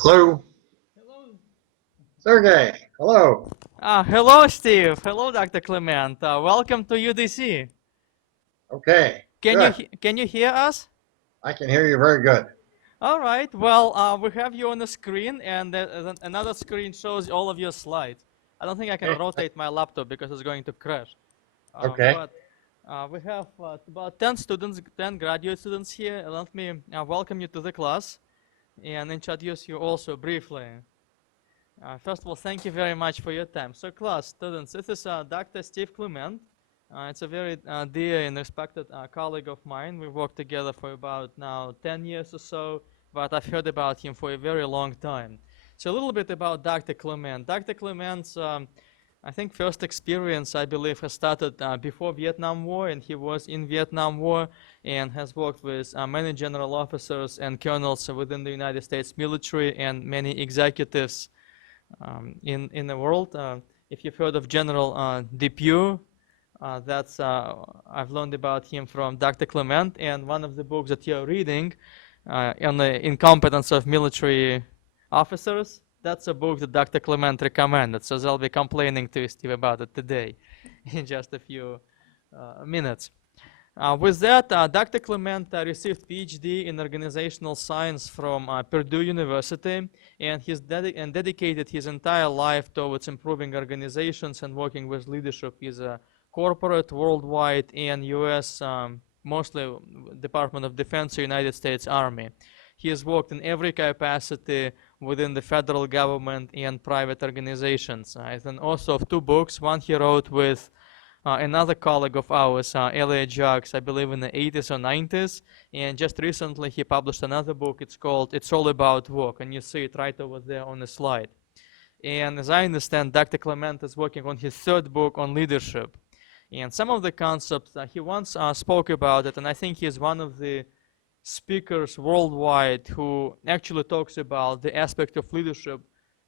Hello, Hello. Sergey. Hello. Hello, Steve. Hello, Dr. Clement. Welcome to UDC. Okay, Can you good. can you hear us? I can hear you very good. All right. Well, we have you on the screen, and another screen shows all of your slides. I don't think I can Okay. rotate my laptop because it's going to crash. Okay. But we have about 10 students, 10 graduate students here. Let me welcome you to the class and introduce you also briefly. First of all, thank you very much for your time. So class, students, this is Dr. Steve Clement. It's a very dear and respected colleague of mine. We've worked together for about now 10 years or so, but I've heard about him for a very long time. So a little bit about Dr. Clement. Dr. Clement's, I think, first experience, I believe, has started before Vietnam War, and he was in Vietnam War and has worked with many general officers and colonels within the United States military and many executives in the world. If you've heard of General Depew, that's I've learned about him from Dr. Clement, and one of the books that you're reading on the incompetence of military officers. That's a book that Dr. Clement recommended, so I'll be complaining to Steve about it today in just a few minutes. With that, Dr. Clement received PhD in organizational science from Purdue University, and and dedicated his entire life towards improving organizations and working with leadership. He's a corporate, worldwide, and U.S. Mostly Department of Defense, United States Army. He has worked in every capacity within the federal government and private organizations. He's an author of two books. One he wrote with another colleague of ours, Elliot Jacques, I believe in the 80s or 90s, and just recently he published another book. It's called It's All About Work, and you see it right over there on the slide. And as I understand, Dr. Clement is working on his third book on leadership. And some of the concepts he once spoke about it, and I think he's one of the speakers worldwide who actually talks about the aspect of leadership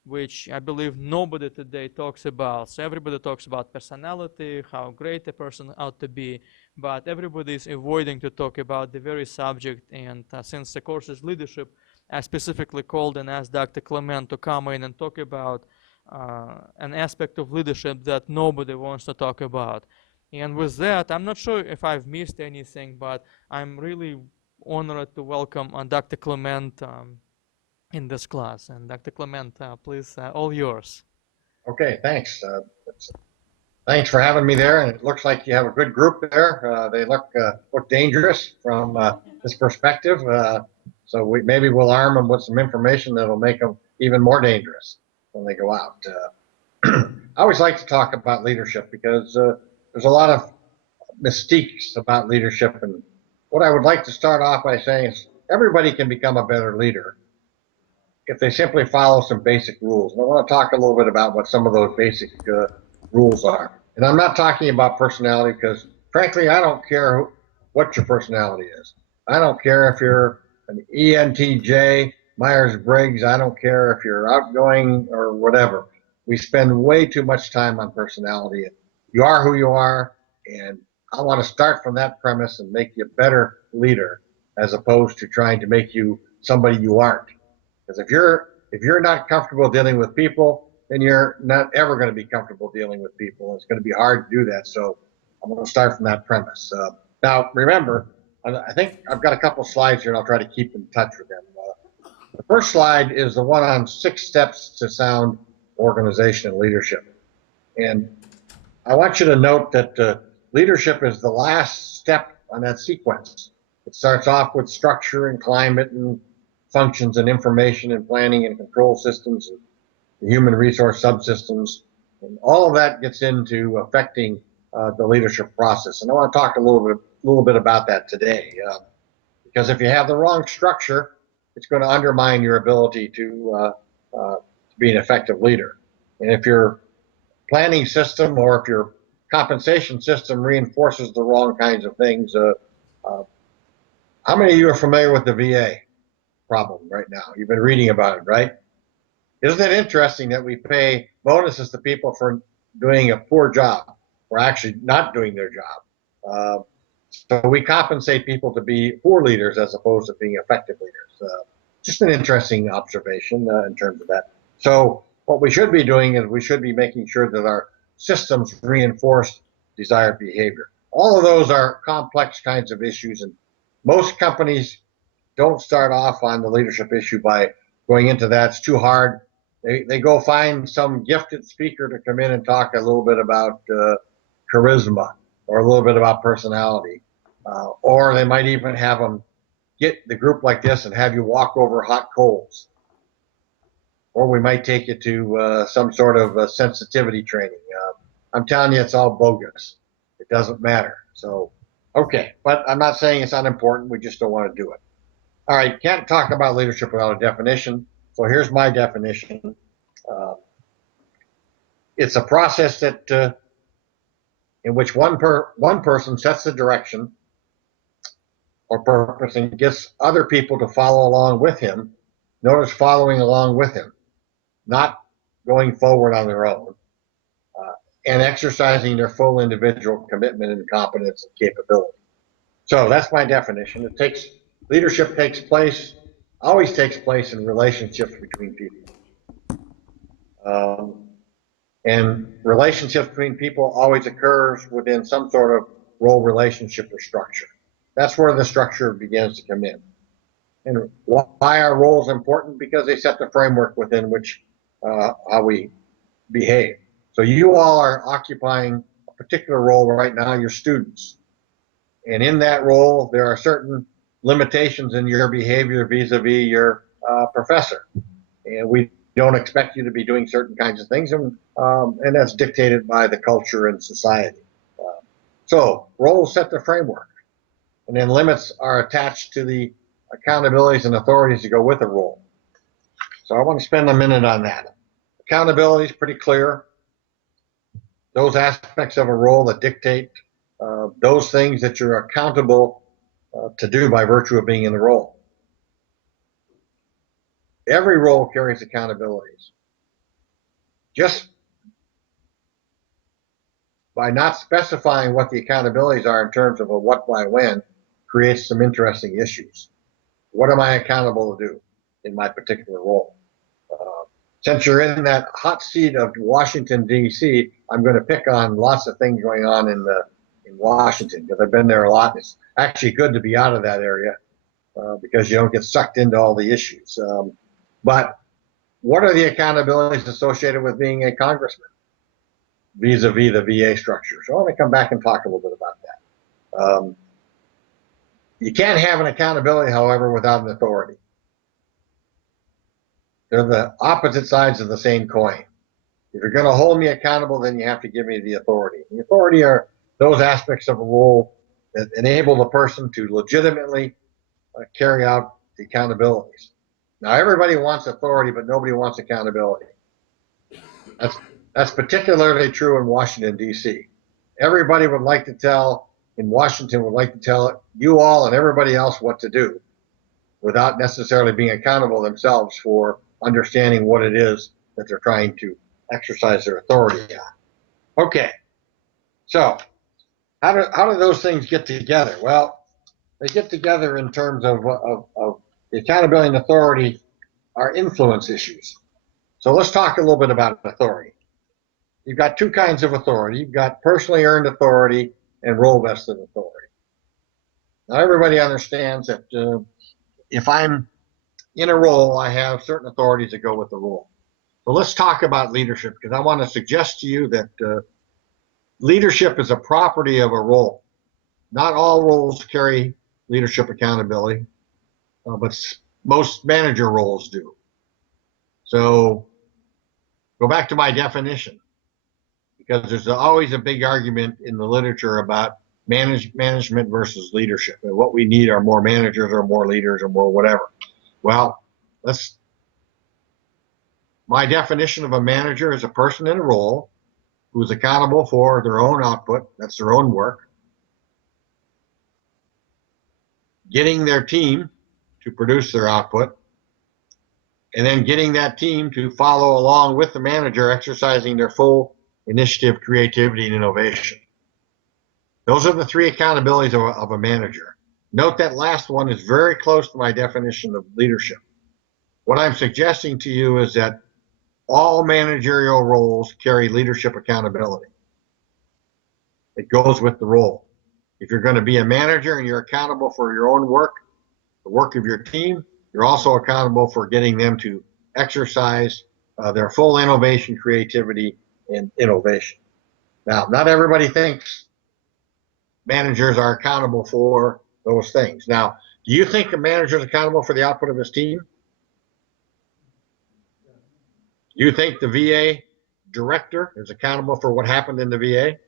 which I believe nobody today talks about. So everybody talks about personality, how great a person ought to be, but everybody is avoiding to talk about the very subject. And since the course is leadership, I specifically called and asked Dr. Clement to come in and talk about an aspect of leadership that nobody wants to talk about. And with that, I'm not sure if I've missed anything, but I'm really honored to welcome Dr. Clement in this class. And Dr. Clement, please, all yours. Okay. Thanks. Thanks for having me there. And it looks like you have a good group there. They look dangerous from this perspective. So maybe we'll arm them with some information that'll make them even more dangerous when they go out. I always like to talk about leadership because there's a lot of mystiques about leadership. And what I would like to start off by saying is everybody can become a better leader if they simply follow some basic rules. And I want to talk a little bit about what some of those basic rules are. And I'm not talking about personality because, frankly, I don't care what your personality is. I don't care if you're an ENTJ, Myers Briggs. I don't care if you're outgoing or whatever. We spend way too much time on personality. You are who you are, and I want to start from that premise and make you a better leader as opposed to trying to make you somebody you aren't. Because if you're not comfortable dealing with people, then you're not ever going to be comfortable dealing with people. It's going to be hard to do that. So I'm going to start from that premise. Now, remember, I think I've got a couple slides here, and I'll try to keep in touch with them. The first slide is the one on 6 steps to sound organization and leadership. And I want you to note that leadership is the last step on that sequence. It starts off with structure and climate and functions and information and planning and control systems and human resource subsystems. And all of that gets into affecting the leadership process. And I want to talk a little bit about that today. Because if you have the wrong structure, it's going to undermine your ability to be an effective leader. And if your planning system or if your compensation system reinforces the wrong kinds of things, how many of you are familiar with the VA problem right now? You've been reading about it, right? Isn't it interesting that we pay bonuses to people for doing a poor job or actually not doing their job? So we compensate people to be poor leaders as opposed to being effective leaders. just an interesting observation in terms of that. So what we should be doing is we should be making sure that our systems reinforce desired behavior. All of those are complex kinds of issues, and most companies don't start off on the leadership issue by going into that. It's too hard. They go find some gifted speaker to come in and talk a little bit about charisma or a little bit about personality. Or they might even have them get the group like this and have you walk over hot coals. Or we might take you to some sort of sensitivity training. I'm telling you, it's all bogus. It doesn't matter. So, okay. But I'm not saying it's unimportant. We just don't want to do it. All right. Can't talk about leadership without a definition. So here's my definition. It's a process that in which one person sets the direction or purpose and gets other people to follow along with him. Notice following along with him, not going forward on their own, and exercising their full individual commitment and competence and capability. So that's my definition. Leadership always takes place in relationships between people. And relationships between people always occurs within some sort of role relationship or structure. That's where the structure begins to come in. And why are roles important? Because they set the framework within which how we behave. So you all are occupying a particular role right now, you're students. And in that role, there are certain limitations in your behavior vis-a-vis your professor. And we don't expect you to be doing certain kinds of things, and that's dictated by the culture and society. So roles set the framework, and then limits are attached to the accountabilities and authorities that go with a role. So I want to spend a minute on that. Accountability is pretty clear. Those aspects of a role that dictate those things that you're accountable to do by virtue of being in the role. Every role carries accountabilities. Just by not specifying what the accountabilities are in terms of a what, why, when, creates some interesting issues. What am I accountable to do in my particular role? Since you're in that hot seat of Washington, D.C., I'm going to pick on lots of things going on in Washington because I've been there a lot. It's actually good to be out of that area because you don't get sucked into all the issues. But what are the accountabilities associated with being a congressman vis-a-vis the VA structure? So I want to come back and talk a little bit about that. You can't have an accountability, however, without an authority. They're the opposite sides of the same coin. If you're going to hold me accountable, then you have to give me the authority. The authority are those aspects of a role that enable the person to legitimately carry out the accountabilities. Now, everybody wants authority, but nobody wants accountability. That's particularly true in Washington, D.C. Everybody would like to tell, in Washington, would like to tell you all and everybody else what to do without necessarily being accountable themselves for understanding what it is that they're trying to exercise their authority on. Okay, so how do those things get together? Well, they get together in terms of the accountability and authority are influence issues. So let's talk a little bit about authority. You've got two kinds of authority. You've got personally earned authority and role vested authority. Now, everybody understands that if I'm in a role, I have certain authorities that go with the role. So let's talk about leadership, because I want to suggest to you that leadership is a property of a role. Not all roles carry leadership accountability, but most manager roles do. So go back to my definition, because there's always a big argument in the literature about management versus leadership, and what we need are more managers or more leaders or more whatever. Well, my definition of a manager is a person in a role who's accountable for their own output, that's their own work, getting their team to produce their output, and then getting that team to follow along with the manager, exercising their full initiative, creativity, and innovation. Those are the three accountabilities of a manager. Note that last one is very close to my definition of leadership. What I'm suggesting to you is that all managerial roles carry leadership accountability. It goes with the role. If you're going to be a manager and you're accountable for your own work, the work of your team, you're also accountable for getting them to exercise their full innovation, creativity, and innovation. Now, not everybody thinks managers are accountable for those things. Now, do you think a manager is accountable for the output of his team? Do you think the VA director is accountable for what happened in the VA?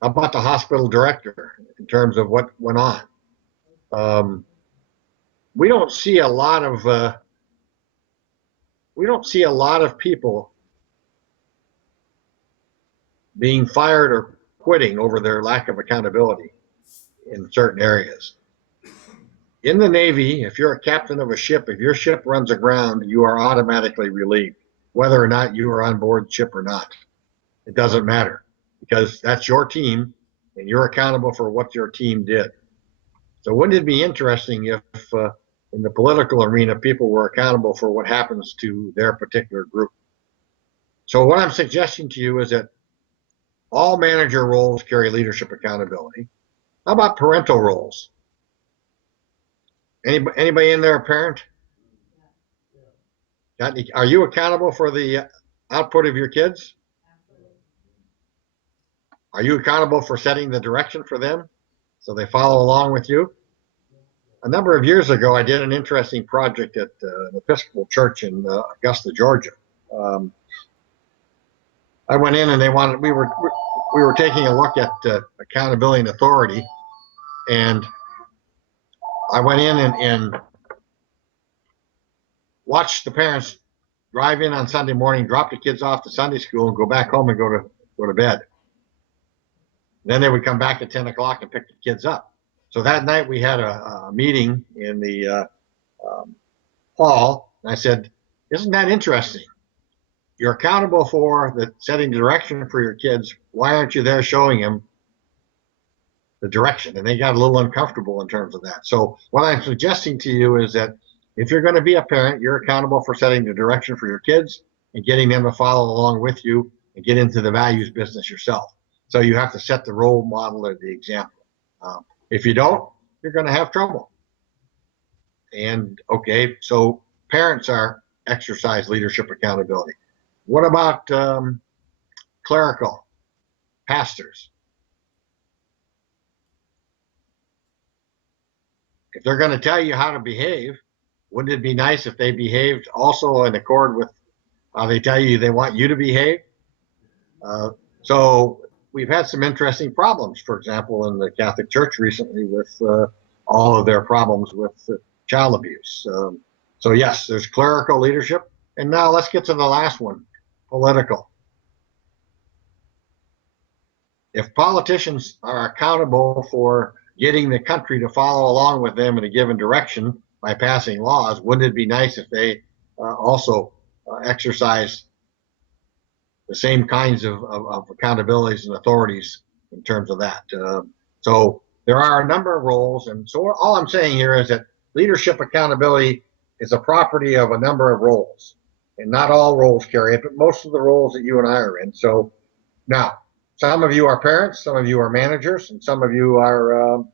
How about the hospital director in terms of what went on? We don't see a lot of people being fired or quitting over their lack of accountability in certain areas. In the Navy, if you're a captain of a ship, if your ship runs aground, you are automatically relieved, whether or not you are on board the ship or not. It doesn't matter because that's your team and you're accountable for what your team did. So wouldn't it be interesting if in the political arena, people were accountable for what happens to their particular group? So what I'm suggesting to you is that all manager roles carry leadership accountability. How about parental roles? Anybody in there a parent? Are you accountable for the output of your kids? Are you accountable for setting the direction for them so they follow along with you? A number of years ago, I did an interesting project at an Episcopal church in Augusta, Georgia. I went in and we were taking a look at accountability and authority, and I went in and watched the parents drive in on Sunday morning, drop the kids off to Sunday school, and go back home and go to bed. Then they would come back at 10 o'clock and pick the kids up. So that night we had a meeting in the hall, and I said, "Isn't that interesting? You're accountable for setting the direction for your kids. Why aren't you there showing them the direction?" And they got a little uncomfortable in terms of that. So what I'm suggesting to you is that if you're going to be a parent, you're accountable for setting the direction for your kids and getting them to follow along with you and get into the values business yourself. So you have to set the role model or the example. If you don't, you're going to have trouble. And okay, so parents are exercise leadership accountability. What about clerical pastors? If they're going to tell you how to behave, wouldn't it be nice if they behaved also in accord with how they tell you they want you to behave? So we've had some interesting problems, for example, in the Catholic Church recently with all of their problems with child abuse. So yes, there's clerical leadership. And now let's get to the last one, political. If politicians are accountable for getting the country to follow along with them in a given direction by passing laws, wouldn't it be nice if they also exercise the same kinds of accountabilities and authorities in terms of that? So there are a number of roles, and so all I'm saying here is that leadership accountability is a property of a number of roles, and not all roles carry it, but most of the roles that you and I are in. So now, some of you are parents, some of you are managers, and some of you are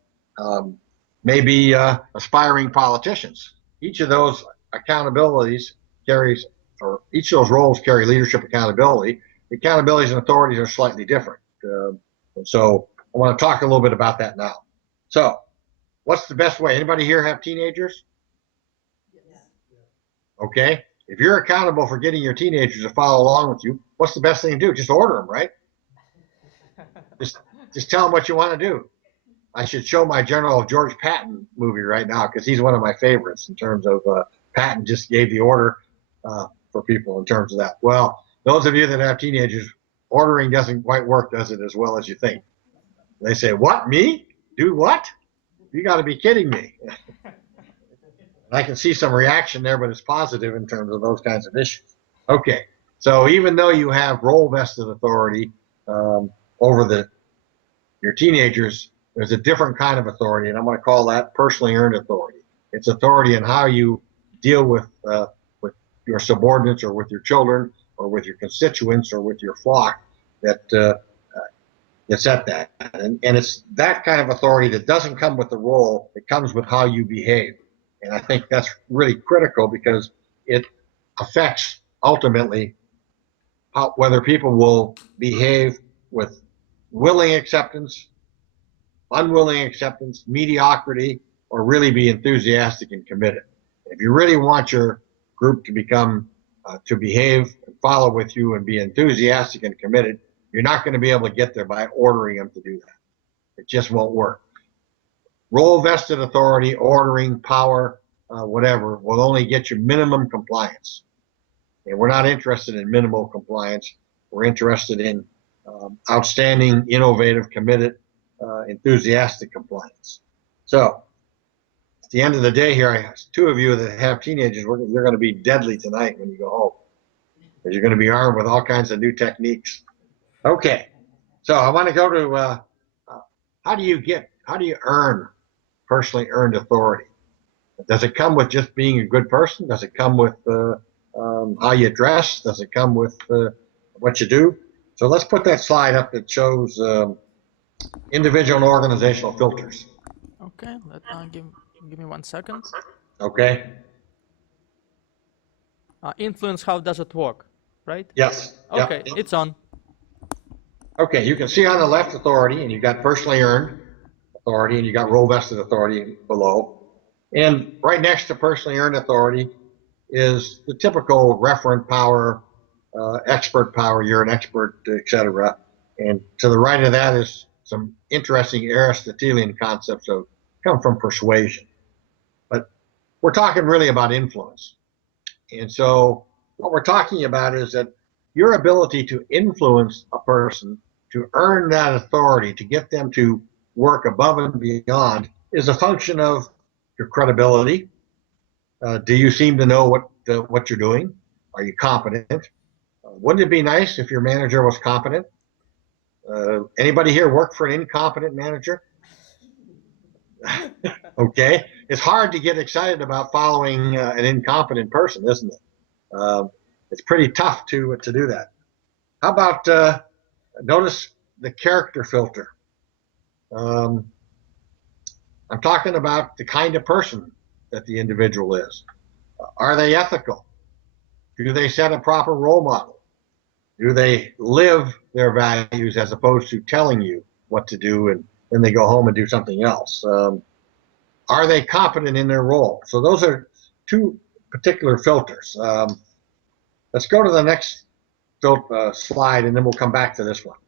maybe aspiring politicians. Each of those accountabilities carries, or each of those roles carry leadership accountability. The accountabilities and authorities are slightly different. And so I want to talk a little bit about that now. So what's the best way? Anybody here have teenagers? Yes. Okay. If you're accountable for getting your teenagers to follow along with you, what's the best thing to do? Just order them, right? Just tell them what you want to do. I should show my General George Patton movie right now because he's one of my favorites in terms of Patton just gave the order for people in terms of that. Well, those of you that have teenagers, ordering doesn't quite work, does it, as well as you think? They say, "What, me? Do what? You got to be kidding me." I can see some reaction there, but it's positive in terms of those kinds of issues. Okay, so even though you have role vested authority over your teenagers, there's a different kind of authority, and I'm going to call that personally earned authority. It's authority in how you deal with your subordinates or with your children or with your constituents or with your flock that it's at that. And it's that kind of authority that doesn't come with the role, it comes with how you behave. And I think that's really critical because it affects ultimately whether people will behave with willing acceptance, unwilling acceptance, mediocrity, or really be enthusiastic and committed. If you really want your group to become, to behave and follow with you and be enthusiastic and committed, you're not going to be able to get there by ordering them to do that. It just won't work. Role vested authority, ordering, power, whatever, will only get you minimum compliance. And we're not interested in minimal compliance. We're interested in outstanding, innovative, committed, enthusiastic compliance. So at the end of the day here, two of you that have teenagers, you're going to be deadly tonight when you go home. Because you're going to be armed with all kinds of new techniques. Okay, so I want to go to how do you earn personally earned authority? Does it come with just being a good person? Does it come with how you dress? Does it come with what you do? So let's put that slide up that shows individual and organizational filters. Okay, give me 1 second. Okay. Influence, how does it work, right? Yes. Okay, Yep. it's on. Okay, you can see on the left authority, and you've got personally earned authority, and you got role vested authority below. And right next to personally earned authority is the typical referent power, expert power, you're an expert, etc. And to the right of that is some interesting Aristotelian concepts of come from persuasion. But we're talking really about influence. And so what we're talking about is that your ability to influence a person, to earn that authority, to get them to work above and beyond is a function of your credibility. Do you seem to know what you're doing? Are you competent? Wouldn't it be nice if your manager was competent? Anybody here work for an incompetent manager? Okay, it's hard to get excited about following an incompetent person, isn't it? It's pretty tough to do that. How about notice the character filter? I'm talking about the kind of person that the individual is. Are they ethical? Do they set a proper role model? Do they live their values as opposed to telling you what to do and then they go home and do something else? Are they competent in their role? So those are two particular filters. Let's go to the next slide and then we'll come back to this one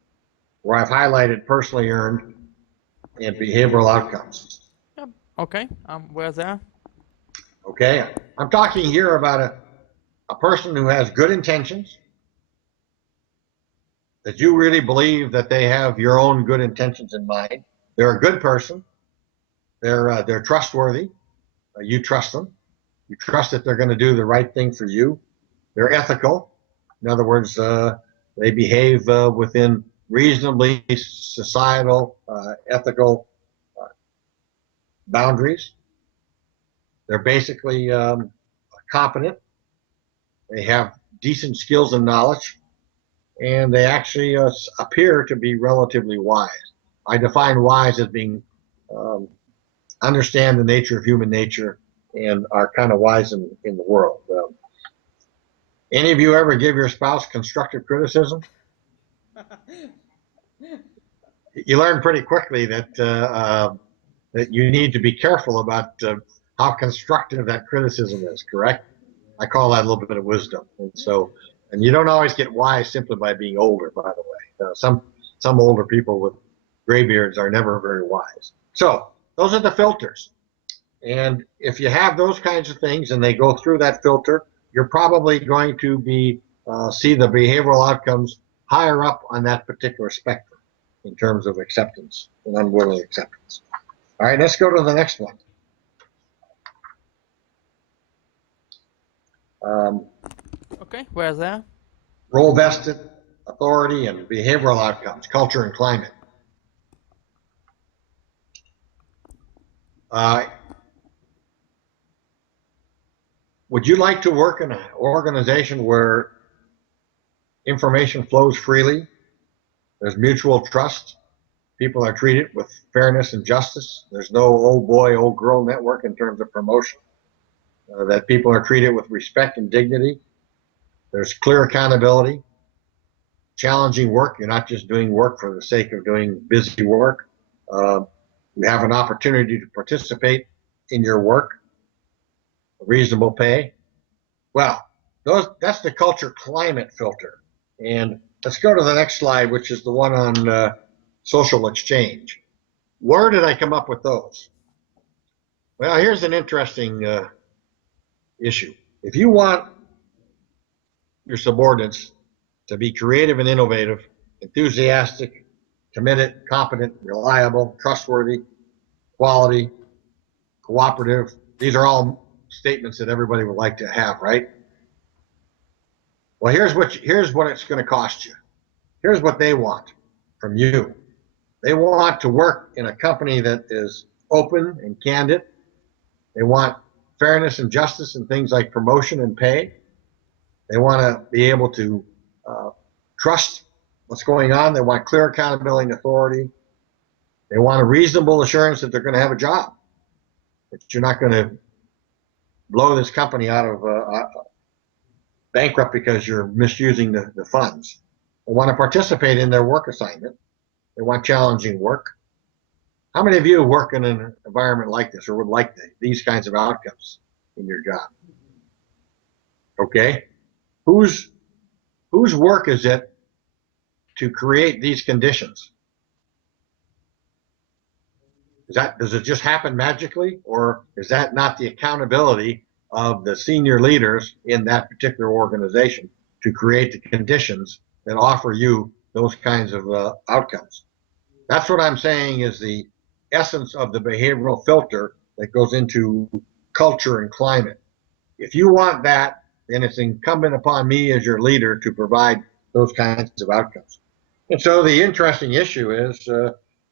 where I've highlighted personally earned and behavioral outcomes. Yep. Okay, we're there. Okay, I'm talking here about a person who has good intentions, that you really believe that they have your own good intentions in mind. They're a good person. They're trustworthy. You trust them. You trust that they're going to do the right thing for you. They're ethical. In other words, they behave within reasonably societal, ethical boundaries. They're basically competent. They have decent skills and knowledge, and they actually appear to be relatively wise. I define wise as being understand the nature of human nature and are kind of wise in the world. Any of you ever give your spouse constructive criticism? You learn pretty quickly that that you need to be careful about how constructive that criticism is, correct? I call that a little bit of wisdom. And you don't always get wise simply by being older, by the way. Some older people with gray beards are never very wise. So those are the filters. And if you have those kinds of things and they go through that filter, you're probably going to be see the behavioral outcomes higher up on that particular spectrum in terms of acceptance and unwilling acceptance. All right, let's go to the next one. Okay, we're there. Role vested authority and behavioral outcomes, culture and climate. Would you like to work in an organization where information flows freely? There's mutual trust. People are treated with fairness and justice. There's no old boy, old girl network in terms of promotion. That people are treated with respect and dignity. There's clear accountability, challenging work. You're not just doing work for the sake of doing busy work. You have an opportunity to participate in your work, reasonable pay. Well, that's the culture climate filter. And let's go to the next slide, which is the one on social exchange. Where did I come up with those? Well, here's an interesting issue. If you want your subordinates to be creative and innovative, enthusiastic, committed, competent, reliable, trustworthy, quality, cooperative, these are all statements that everybody would like to have, right? Well, here's what it's going to cost you. Here's what they want from you. They want to work in a company that is open and candid. They want fairness and justice in things like promotion and pay. They want to be able to trust what's going on. They want clear accountability and authority. They want a reasonable assurance that they're going to have a job, that you're not going to blow this company out of bankrupt because you're misusing the funds. They want to participate in their work assignment. They want challenging work. How many of you work in an environment like this or would like these kinds of outcomes in your job? Okay. Whose work is it to create these conditions? Does it just happen magically, or is that not the accountability of the senior leaders in that particular organization to create the conditions that offer you those kinds of outcomes? That's what I'm saying is the essence of the behavioral filter that goes into culture and climate. If you want that, then it's incumbent upon me as your leader to provide those kinds of outcomes. And so the interesting issue is,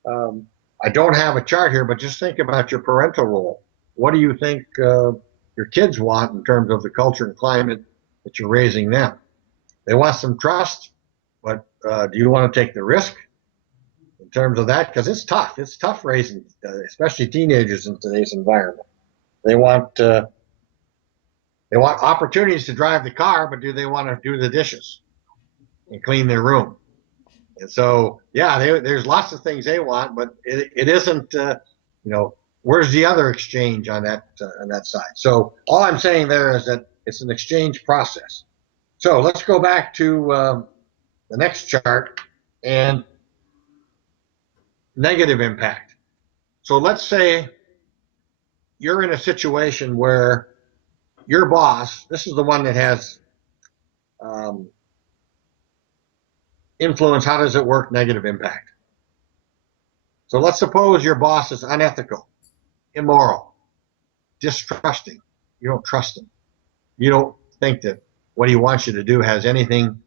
I don't have a chart here, but just think about your parental role. What do you think your kids want in terms of the culture and climate that you're raising them? They want some trust, but do you want to take the risk in terms of that? Because it's tough. It's tough raising, especially teenagers in today's environment. They want opportunities to drive the car, but do they want to do the dishes and clean their room? And so, yeah, there's lots of things they want, but it isn't, where's the other exchange on that side? So all I'm saying there is that it's an exchange process. So let's go back to the next chart and negative impact. So let's say you're in a situation where your boss, this is the one that has influence, how does it work, negative impact. So let's suppose your boss is unethical, immoral, distrusting. You don't trust him. You don't think that what he wants you to do has anything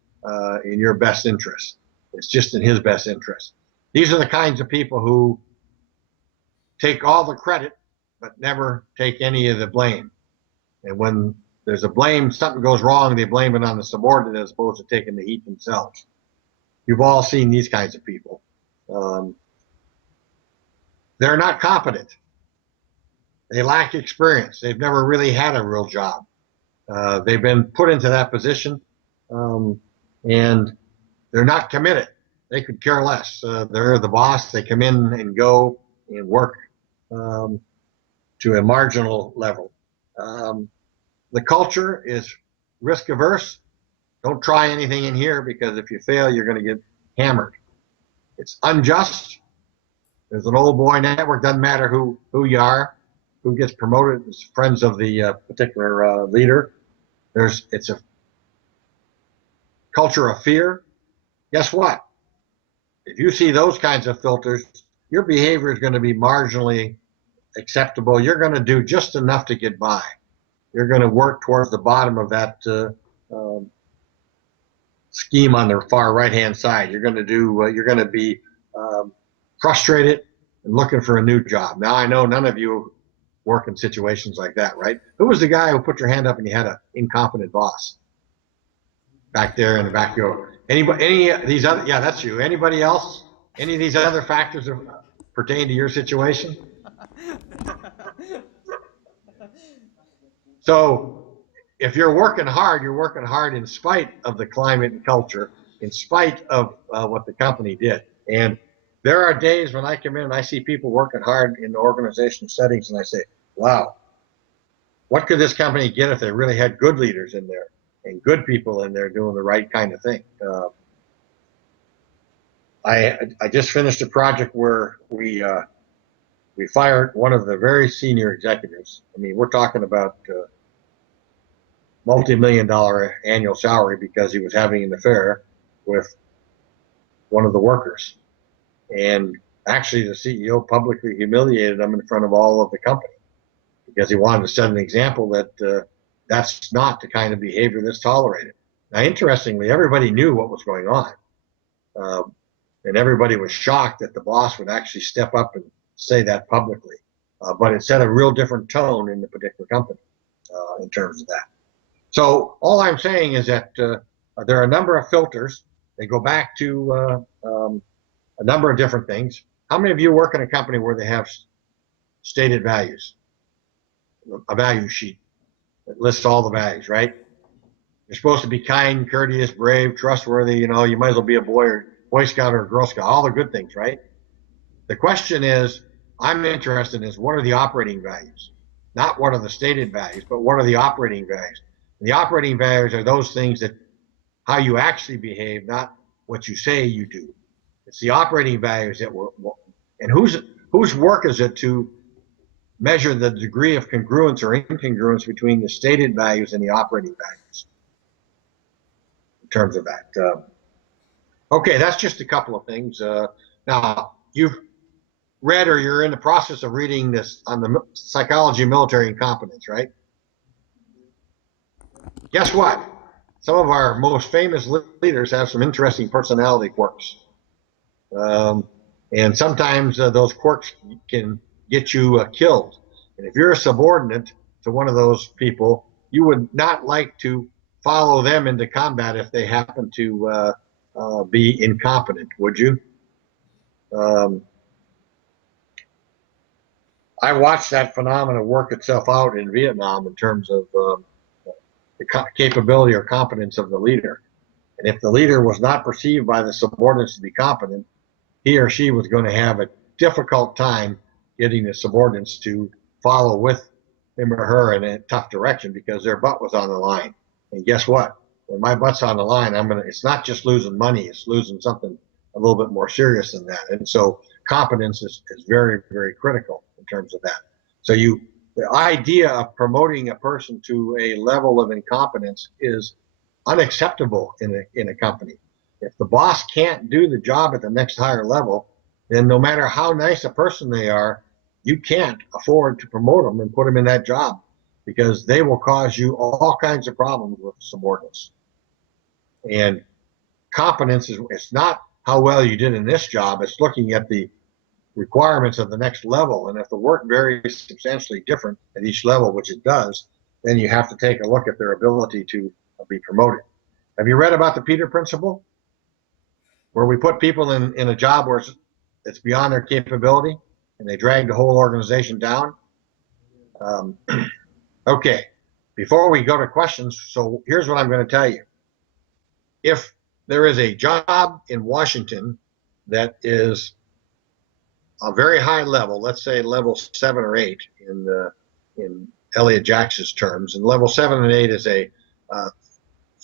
in your best interest. It's just in his best interest. These are the kinds of people who take all the credit but never take any of the blame. And when there's a blame, something goes wrong, they blame it on the subordinate as opposed to taking the heat themselves. You've all seen these kinds of people. They're not competent. They lack experience. They've never really had a real job. They've been put into that position, and they're not committed. They could care less. They're the boss. They come in and go and work to a marginal level. The culture is risk averse. Don't try anything in here because if you fail, you're going to get hammered. It's unjust. There's an old boy network. Doesn't matter who you are, who gets promoted. It's friends of the particular leader. It's a culture of fear. Guess what? If you see those kinds of filters, your behavior is going to be marginally acceptable. You're going to do just enough to get by. You're going to work towards the bottom of that scheme on the far right-hand side. You're going to be frustrated and looking for a new job. Now, I know none of you work in situations like that, right? Who was the guy who put your hand up and you had an incompetent boss back there in the back row? Anybody? Any of these other? Yeah, that's you. Anybody else? Any of these other factors that pertain to your situation? So if you're working hard in spite of the climate and culture, in spite of what the company did. And there are days when I come in and I see people working hard in the organizational settings, and I say, wow, what could this company get if they really had good leaders in there and good people in there doing the right kind of thing? I just finished a project where we fired one of the very senior executives. I mean, we're talking about multi-million-dollar annual salary because he was having an affair with one of the workers. And actually, the CEO publicly humiliated him in front of all of the company because he wanted to set an example that that's not the kind of behavior that's tolerated. Now, interestingly, everybody knew what was going on. And everybody was shocked that the boss would actually step up and say that publicly. But it set a real different tone in the particular company in terms of that. So all I'm saying is that there are a number of filters. They go back to a number of different things. How many of you work in a company where they have stated values? A value sheet that lists all the values, right? You're supposed to be kind, courteous, brave, trustworthy. You know, you might as well be a Boy Scout or a Girl Scout, all the good things, right? The question is, I'm interested in is what are the operating values? Not what are the stated values, but what are the operating values? And the operating values are those things that how you actually behave, not what you say you do. It's the operating values that and whose work is it to measure the degree of congruence or incongruence between the stated values and the operating values in terms of that. Okay, that's just a couple of things. Now, you've read or you're in the process of reading this on the psychology of military incompetence, right? Guess what? Some of our most famous leaders have some interesting personality quirks. And sometimes those quirks can get you killed. And if you're a subordinate to one of those people, you would not like to follow them into combat if they happen to be incompetent, would you? I watched that phenomenon work itself out in Vietnam in terms of the capability or competence of the leader. And if the leader was not perceived by the subordinates to be competent, he or she was going to have a difficult time getting the subordinates to follow with him or her in a tough direction because their butt was on the line. And guess what? When my butt's on the line, it's not just losing money, it's losing something a little bit more serious than that. And so competence is very, very critical in terms of that. So the idea of promoting a person to a level of incompetence is unacceptable in a company. If the boss can't do the job at the next higher level, then no matter how nice a person they are, you can't afford to promote them and put them in that job because they will cause you all kinds of problems with subordinates. And competence it's not how well you did in this job, it's looking at the requirements of the next level. And if the work varies substantially different at each level, which it does, then you have to take a look at their ability to be promoted. Have you read about the Peter Principle? Where we put people in a job where it's beyond their capability and they drag the whole organization down. Okay, before we go to questions, so here's what I'm going to tell you. If there is a job in Washington that is a very high level, let's say level 7 or 8 in Elliot Jackson's terms, and level 7 and 8 is a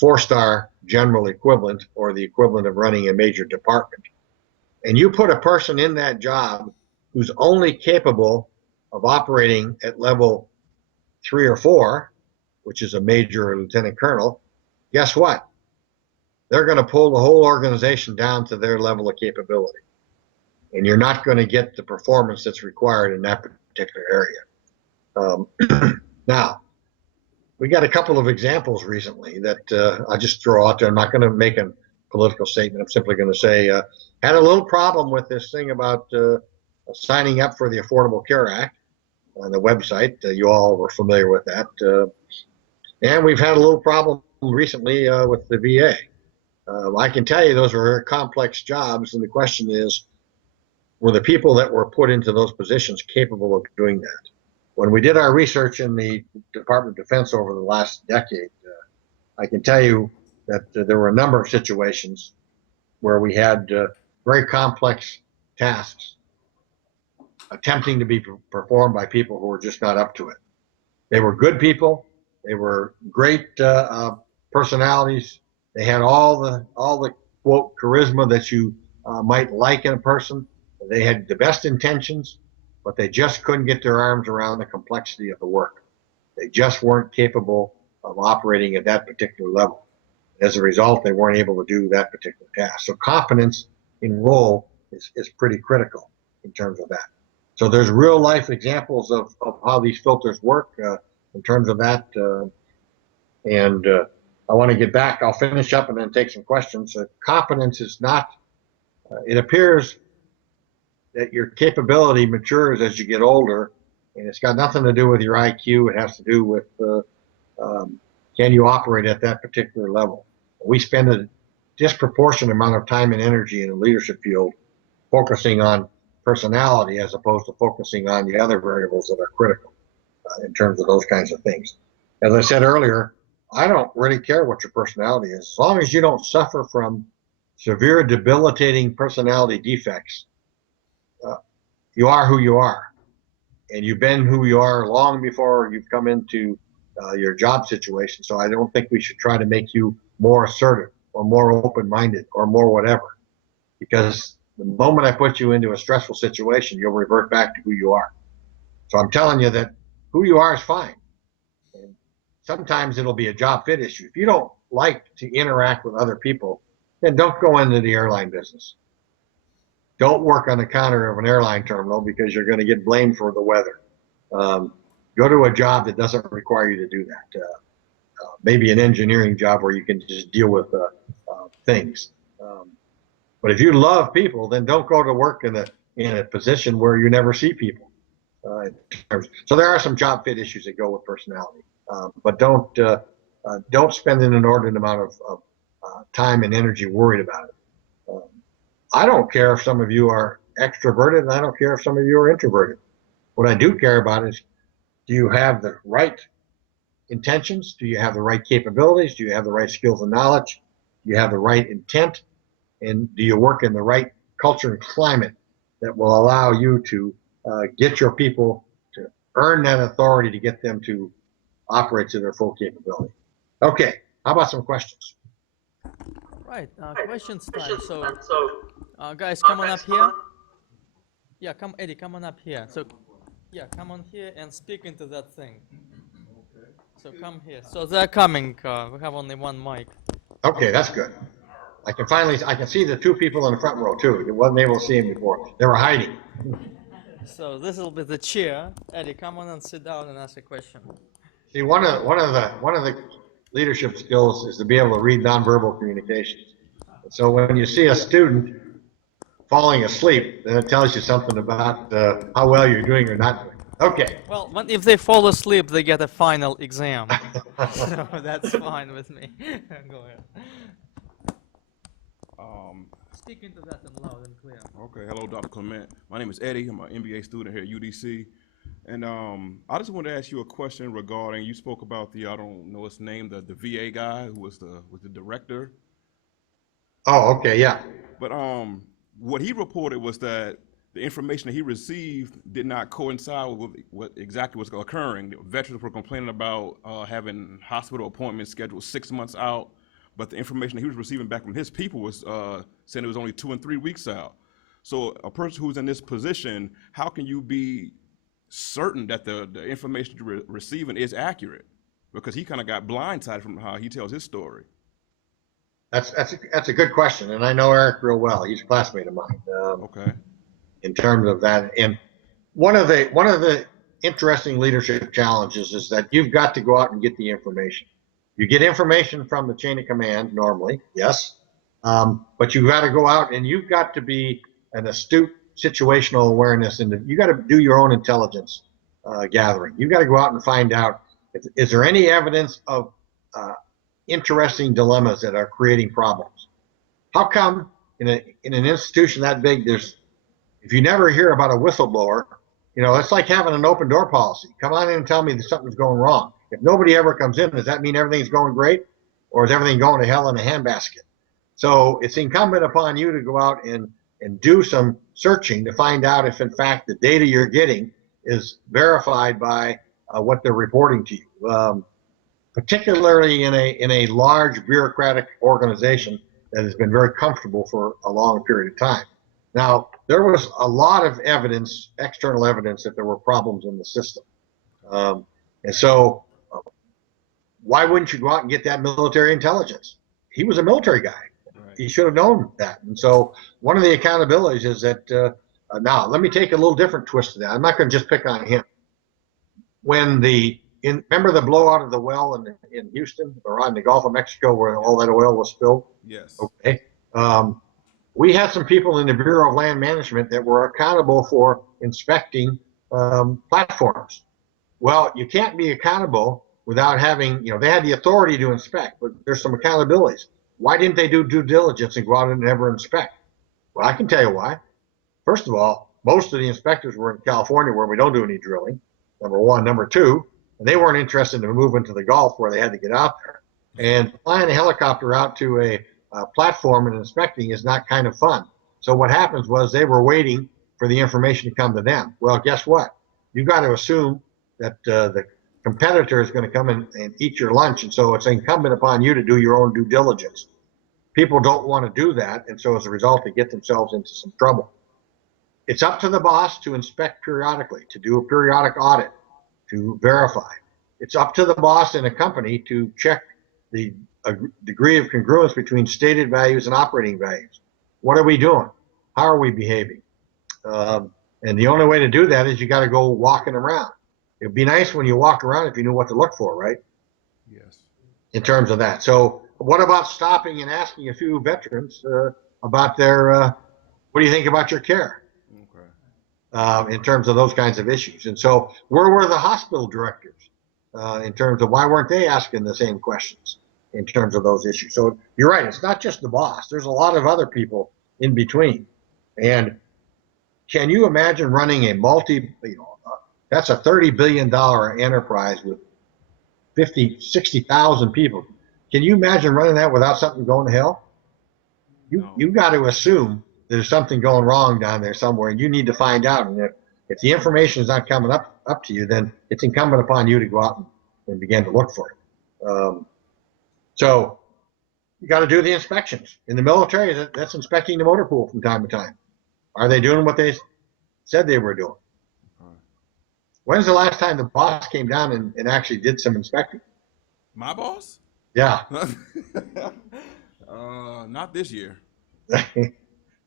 4-star general equivalent or the equivalent of running a major department. And you put a person in that job who's only capable of operating at level 3 or 4, which is a major or lieutenant colonel, guess what? They're going to pull the whole organization down to their level of capability. And you're not going to get the performance that's required in that particular area. Now, we got a couple of examples recently that I'll just throw out there. I'm not going to make a political statement. I'm simply going to say, had a little problem with this thing about signing up for the Affordable Care Act. on the website. You all were familiar with that. And we've had a little problem recently with the VA. I can tell you those are very complex jobs, and the question is, were the people that were put into those positions capable of doing that? When we did our research in the Department of Defense over the last decade, I can tell you that there were a number of situations where we had very complex tasks attempting to be performed by people who were just not up to it. They were good people. They were great personalities. They had all the quote charisma that you might like in a person. They had the best intentions, but they just couldn't get their arms around the complexity of the work. They just weren't capable of operating at that particular level. As a result, they weren't able to do that particular task. So competence in role is pretty critical in terms of that. So there's real life examples of how these filters work in terms of that. And I want to get back. I'll finish up and then take some questions. Competence is not, it appears that your capability matures as you get older, and it's got nothing to do with your IQ. It has to do with can you operate at that particular level. We spend a disproportionate amount of time and energy in the leadership field focusing on personality as opposed to focusing on the other variables that are critical in terms of those kinds of things. As I said earlier, I don't really care what your personality is. As long as you don't suffer from severe debilitating personality defects, you are who you are. And you've been who you are long before you've come into your job situation. So I don't think we should try to make you more assertive or more open-minded or more whatever. Because the moment I put you into a stressful situation, you'll revert back to who you are. So I'm telling you that who you are is fine. And sometimes it'll be a job fit issue. If you don't like to interact with other people, then don't go into the airline business. Don't work on the counter of an airline terminal because you're going to get blamed for the weather. Go to a job that doesn't require you to do that. Maybe an engineering job where you can just deal with things. But if you love people, then don't go to work in a position where you never see people. So there are some job fit issues that go with personality, but don't spend an inordinate amount of time and energy worried about it. I don't care if some of you are extroverted, and I don't care if some of you are introverted. What I do care about is, do you have the right intentions? Do you have the right capabilities? Do you have the right skills and knowledge? Do you have the right intent? And do you work in the right culture and climate that will allow you to get your people to earn that authority to get them to operate to their full capability? Okay, how about some questions? Right, questions time. So, guys, come on up here. Yeah, come, Eddie, come on up here. So, yeah, come on here and speak into that thing. So come here. So they're coming. We have only one mic. Okay, that's good. I can see the two people in the front row too. You wasn't able to see them before. They were hiding. So this will be the chair. Eddie, come on and sit down and ask a question. See, one of the leadership skills is to be able to read nonverbal communications. So when you see a student falling asleep, then it tells you something about how well you're doing or not doing. Okay. Well, if they fall asleep, they get a final exam. So that's fine with me. Go ahead. Speak into that and loud and clear. Okay, hello, Dr. Clement. My name is Eddie. I'm an MBA student here at UDC. And I just wanted to ask you a question regarding, you spoke about the, I don't know his name, the VA guy who was the director. Oh, okay, yeah. But what he reported was that the information that he received did not coincide with what exactly was occurring. The veterans were complaining about having hospital appointments scheduled 6 months out, but the information that he was receiving back from his people was saying it was only 2 and 3 weeks out. So a person who's in this position, how can you be certain that the information you're receiving is accurate? Because he kind of got blindsided from how he tells his story. That's a good question, and I know Eric real well. He's a classmate of mine. Okay. In terms of that, and one of the interesting leadership challenges is that you've got to go out and get the information. You get information from the chain of command normally, yes, but you've got to go out and you've got to be an astute situational awareness, and you got to do your own intelligence gathering. You got to go out and find out, is there any evidence of interesting dilemmas that are creating problems? How come in an institution that big, if you never hear about a whistleblower, it's like having an open door policy. Come on in and tell me that something's going wrong. If nobody ever comes in, does that mean everything's going great? Or is everything going to hell in a handbasket? So it's incumbent upon you to go out and do some searching to find out if, in fact, the data you're getting is verified by what they're reporting to you. Particularly in a large bureaucratic organization that has been very comfortable for a long period of time. Now, there was a lot of evidence, external evidence, that there were problems in the system. And so why wouldn't you go out and get that military intelligence? He was a military guy. Right. He should have known that. And so one of the accountabilities is that, now, let me take a little different twist to that. I'm not going to just pick on him. When remember the blowout of the well in Houston or on the Gulf of Mexico where all that oil was spilled? Yes. Okay. We had some people in the Bureau of Land Management that were accountable for inspecting platforms. Well, you can't be accountable without having, they had the authority to inspect, but there's some accountabilities. Why didn't they do due diligence and go out and never inspect? Well, I can tell you why. First of all, most of the inspectors were in California where we don't do any drilling, number one. Number two, they weren't interested in moving to the Gulf where they had to get out there. And flying a helicopter out to a platform and inspecting is not kind of fun. So what happens was they were waiting for the information to come to them. Well, guess what? You've got to assume that the competitor is going to come and eat your lunch. And so it's incumbent upon you to do your own due diligence. People don't want to do that. And so as a result, they get themselves into some trouble. It's up to the boss to inspect periodically, to do a periodic audit, to verify. It's up to the boss in a company to check the degree of congruence between stated values and operating values. What are we doing? How are we behaving? And the only way to do that is you got to go walking around. It'd be nice when you walk around if you knew what to look for, right? Yes. In terms of that. So what about stopping and asking a few veterans about their, what do you think about your care? In terms of those kinds of issues. And so where were the hospital directors in terms of why weren't they asking the same questions in terms of those issues? So you're right, it's not just the boss. There's a lot of other people in between. And can you imagine running a that's a $30 billion enterprise with 60,000 people. Can you imagine running that without something going to hell? You've got to assume there's something going wrong down there somewhere, and you need to find out. And if the information is not coming up to you, then it's incumbent upon you to go out and begin to look for it. So you got to do the inspections. In the military, that's inspecting the motor pool from time to time. Are they doing what they said they were doing? When's the last time the boss came down and actually did some inspecting? My boss? Yeah. Not this year.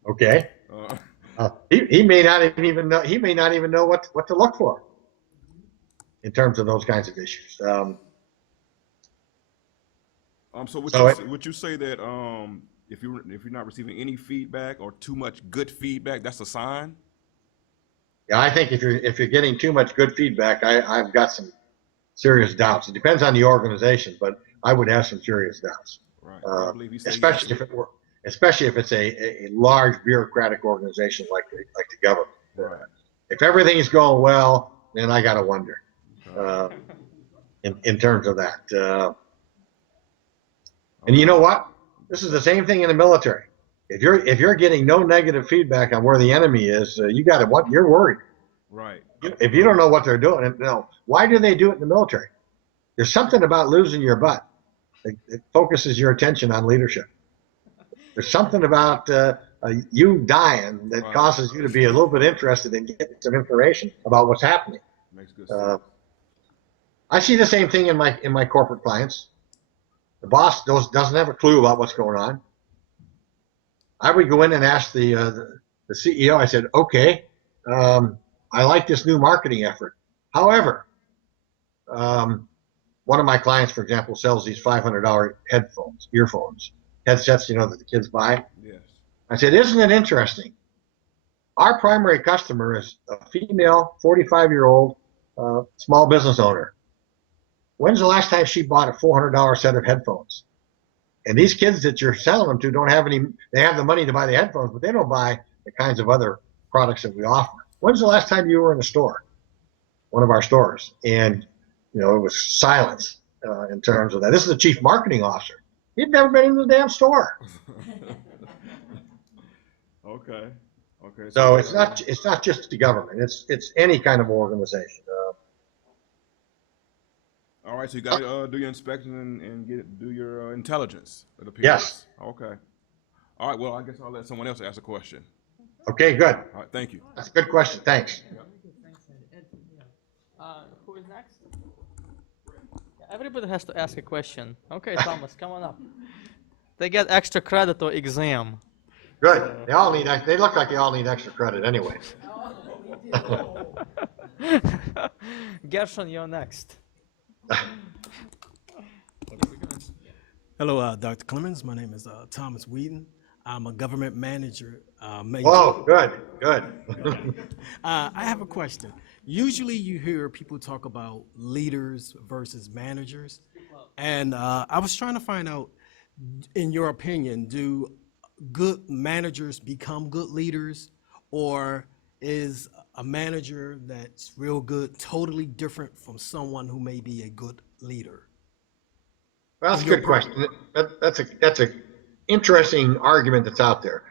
Okay. He may not even know. He may not even know what to look for in terms of those kinds of issues. So would you say that if you're not receiving any feedback or too much good feedback, that's a sign? Yeah, I think if you're getting too much good feedback, I've got some serious doubts. It depends on the organization, but I would have some serious doubts. Right. I believe he said especially if it's a large bureaucratic organization like the government. Right. If everything's going well, then I got to wonder in terms of that. And you know what? This is the same thing in the military. If you're getting no negative feedback on where the enemy is, you're worried. Right. If you don't know what they're doing, why do they do it in the military? There's something about losing your butt. It focuses your attention on leadership. There's something about you dying that causes you to be a little bit interested in getting some information about what's happening. Makes good sense. I see the same thing in my corporate clients. The boss doesn't have a clue about what's going on. I would go in and ask the CEO. I said, "Okay, I like this new marketing effort. However, one of my clients, for example, sells these $500 earphones, headsets, that the kids buy." Yes. I said, "Isn't it interesting? Our primary customer is a female, 45-year-old small business owner. When's the last time she bought a $400 set of headphones? And these kids that you're selling them to don't have any, they have the money to buy the headphones, but they don't buy the kinds of other products that we offer. When's the last time you were in a store, one of our stores? And, it was silence in terms of that. This is the chief marketing officer. He'd never been in the damn store. Okay. Okay. So it's not just the government. It's any kind of organization. All right, so you got to do your inspection and do your intelligence. It appears. Yes. Okay. All right. Well, I guess I'll let someone else ask a question. Okay, good. All right. Thank you. That's a good question. Thanks. Who is next? Everybody has to ask a question. Okay, Thomas, come on up. They get extra credit or exam. Good. They look like they all need extra credit anyway. Gershon, you're next. Hello, Dr. Clemens. My name is Thomas Whedon. I'm a government manager. Whoa, good. I have a question. Usually you hear people talk about leaders versus managers. And I was trying to find out, in your opinion, do good managers become good leaders? Or is a manager that's real good totally different from someone who may be a good leader? Well, that's a good question. That's a interesting argument that's out there.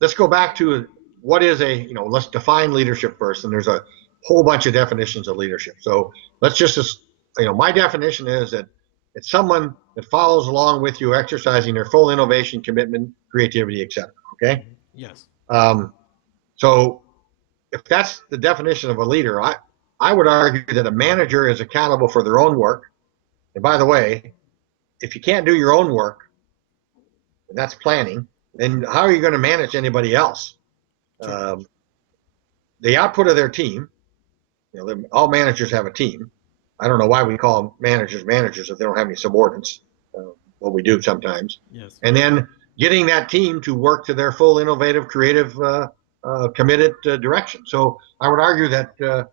Let's go back to what is let's define leadership first. And there's a whole bunch of definitions of leadership. So let's just, my definition is that it's someone that follows along with you, exercising their full innovation, commitment, creativity, etc. Okay. Yes. So if that's the definition of a leader, I would argue that a manager is accountable for their own work. And by the way, if you can't do your own work, and that's planning, then how are you going to manage anybody else? The output of their team, all managers have a team. I don't know why we call managers if they don't have any subordinates. What we do sometimes. Yes. And then getting that team to work to their full innovative, creative, committed direction. So I would argue that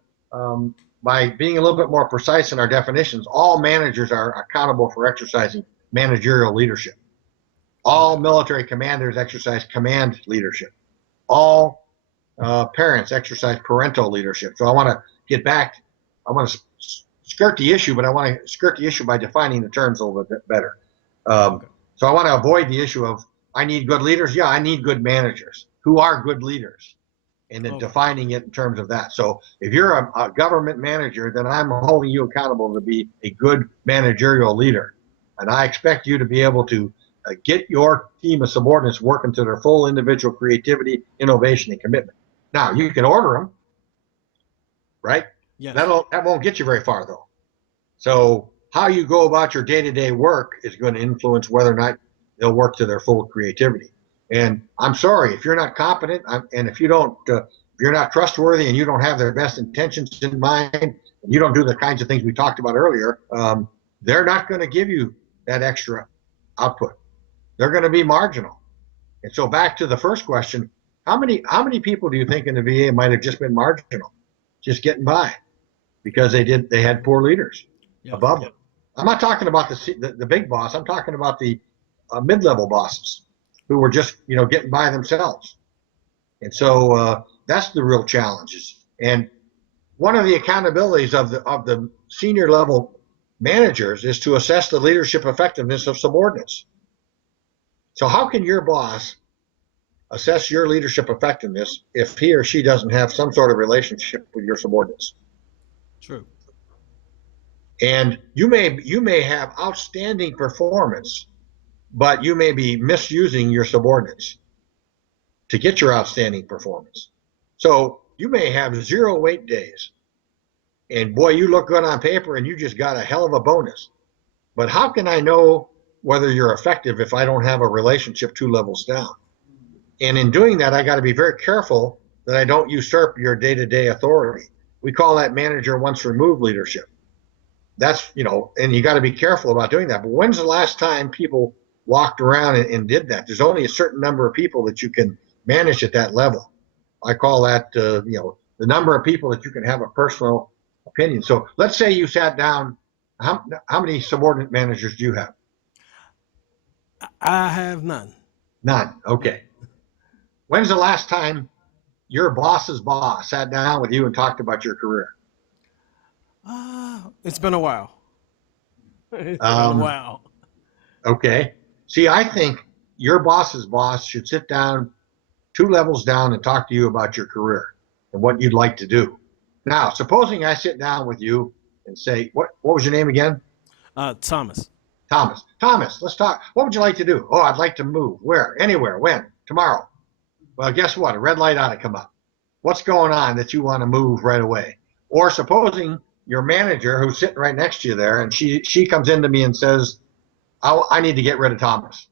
by being a little bit more precise in our definitions, all managers are accountable for exercising managerial leadership. All military commanders exercise command leadership. All parents exercise parental leadership. So I want to get back. I want to skirt the issue, but I want to skirt the issue by defining the terms a little bit better. So I want to avoid the issue of I need good leaders. Yeah, I need good managers. Who are good leaders? And then defining it in terms of that. So if you're a government manager, then I'm holding you accountable to be a good managerial leader. And I expect you to be able to get your team of subordinates working to their full individual creativity, innovation, and commitment. Now, you can order them, right? Yes. That won't get you very far, though. So how you go about your day-to-day work is going to influence whether or not they'll work to their full creativity. And I'm sorry, if you're not competent, and if you're not trustworthy, and you don't have their best intentions in mind, and you don't do the kinds of things we talked about earlier, they're not going to give you that extra output. They're going to be marginal. And so back to the first question, how many people do you think in the VA might have just been marginal, just getting by, because they had poor leaders above them? I'm not talking about the big boss. I'm talking about the mid-level bosses who were just getting by themselves. And so that's the real challenges. And one of the accountabilities of the senior level managers is to assess the leadership effectiveness of subordinates. So how can your boss assess your leadership effectiveness if he or she doesn't have some sort of relationship with your subordinates? True. And you may have outstanding performance, but you may be misusing your subordinates to get your outstanding performance. So you may have 0 wait days, and boy, you look good on paper and you just got a hell of a bonus. But how can I know whether you're effective if I don't have a relationship 2 levels down? And in doing that, I got to be very careful that I don't usurp your day-to-day authority. We call that manager once removed leadership. That's, and you got to be careful about doing that. But when's the last time people walked around and did that? There's only a certain number of people that you can manage at that level. I call that, the number of people that you can have a personal opinion. So let's say you sat down. How many subordinate managers do you have? I have none. None. Okay. When's the last time your boss's boss sat down with you and talked about your career? It's been a while. It's been a Um, while. okay. See, I think your boss's boss should sit down 2 levels down and talk to you about your career and what you'd like to do. Now, supposing I sit down with you and say, what was your name again? Thomas. Thomas. Thomas, let's talk. What would you like to do? Oh, I'd like to move. Where? Anywhere. When? Tomorrow. Well, guess what? A red light ought to come up. What's going on that you want to move right away? Or supposing your manager who's sitting right next to you there and she comes into me and says, I need to get rid of Thomas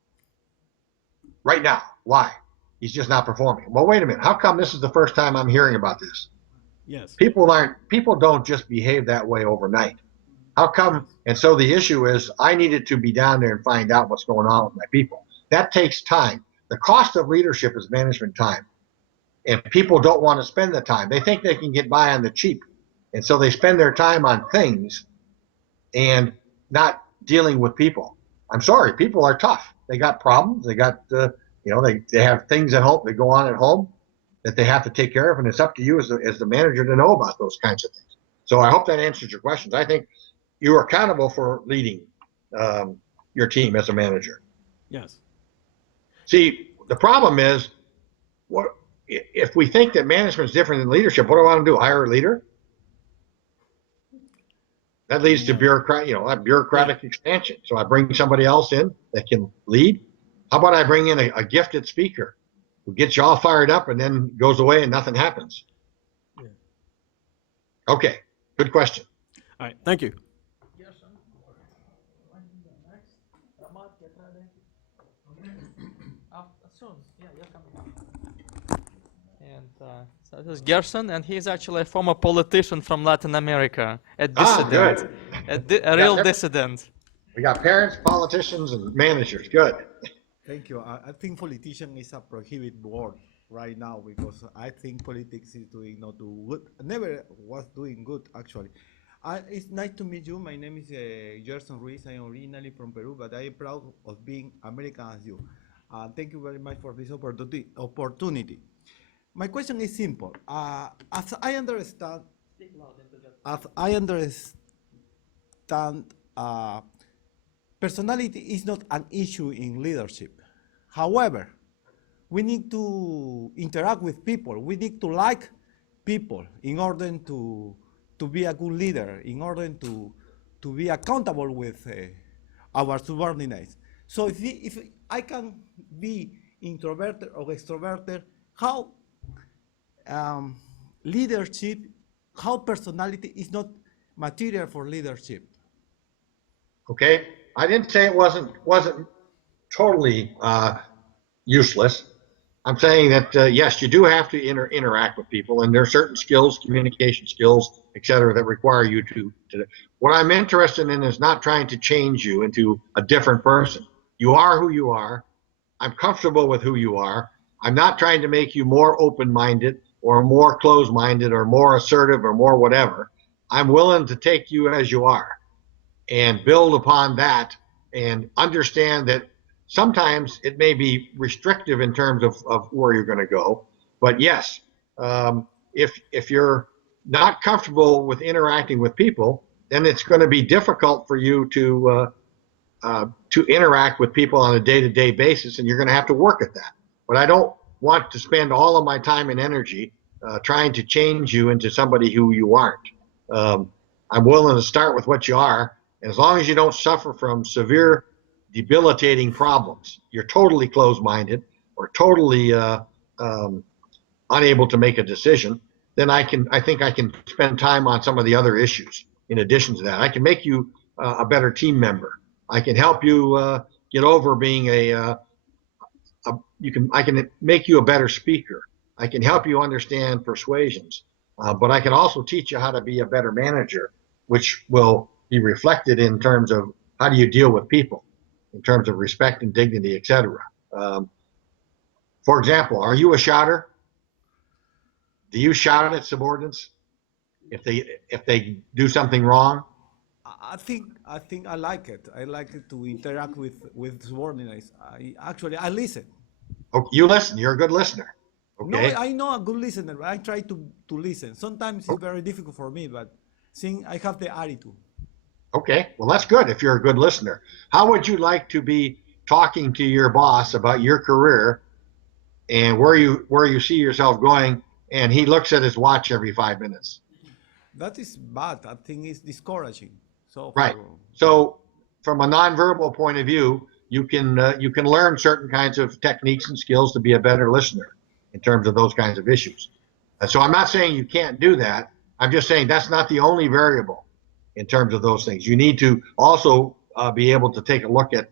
right now. Why? He's just not performing. Well, wait a minute. How come this is the first time I'm hearing about this? Yes. People don't just behave that way overnight. How come? And so the issue is I needed to be down there and find out what's going on with my people. That takes time. The cost of leadership is management time. And people don't want to spend the time. They think they can get by on the cheap. And so they spend their time on things and not dealing with people. I'm sorry, people are tough. They got problems. They got, they have things at home that go on at home that they have to take care of. And it's up to you as the manager to know about those kinds of things. So I hope that answers your questions. I think you are accountable for leading your team as a manager. Yes. See, the problem is, if we think that management is different than leadership, what do I want to do? Hire a leader? That leads to bureaucratic expansion. So I bring somebody else in that can lead. How about I bring in a gifted speaker who gets you all fired up and then goes away and nothing happens? Yeah. Okay, good question. All right. Thank you. And so this is Gerson, and he's actually a former politician from Latin America, a good. a real dissident. We got parents, politicians, and managers. Good. Thank you. I think politician is a prohibited word right now because I think politics is doing not do good. Never was doing good actually. It's nice to meet you. My name is Gerson Ruiz. I am originally from Peru, but I am proud of being American as you. Thank you very much for this opportunity. My question is simple. As I understand, personality is not an issue in leadership. However, we need to interact with people. We need to like people in order to be a good leader, in order to be accountable with our subordinates. So if I can be introverted or extroverted, how leadership, how personality is not material for leadership? Okay, I didn't say it wasn't totally useless. I'm saying that yes, you do have to interact with people, and there are certain skills, communication skills, et cetera, that require you to. What I'm interested in is not trying to change you into a different person. You are who you are. I'm comfortable with who you are. I'm not trying to make you more open-minded or more closed-minded or more assertive or more whatever. I'm willing to take you as you are and build upon that and understand that sometimes it may be restrictive in terms of where you're going to go. But yes, if you're not comfortable with interacting with people, then it's going to be difficult for you to interact with people on a day-to-day basis, and you're going to have to work at that. But I don't want to spend all of my time and energy trying to change you into somebody who you aren't. I'm willing to start with what you are, and as long as you don't suffer from severe debilitating problems, you're totally closed-minded or totally unable to make a decision, then I think I can spend time on some of the other issues in addition to that. I can make you a better team member. I can help you get over being I can make you a better speaker. I can help you understand persuasions, but I can also teach you how to be a better manager, which will be reflected in terms of how do you deal with people, in terms of respect and dignity, et cetera. For example, are you a shouter? Do you shout at subordinates? if they do something wrong? I think I like it. I like it to interact with subordinates. I listen. Oh, you listen. You're a good listener. No, Okay. I know a good listener. I try to listen. Sometimes it's very difficult for me, but seeing I have the attitude. Okay. Well, that's good if you're a good listener. How would you like to be talking to your boss about your career and where you see yourself going, and he looks at his watch every 5 minutes? That is bad. I think it's discouraging. So Right. for So, from a nonverbal point of view, you can learn certain kinds of techniques and skills to be a better listener in terms of those kinds of issues. So, I'm not saying you can't do that. I'm just saying that's not the only variable in terms of those things. You need to also be able to take a look at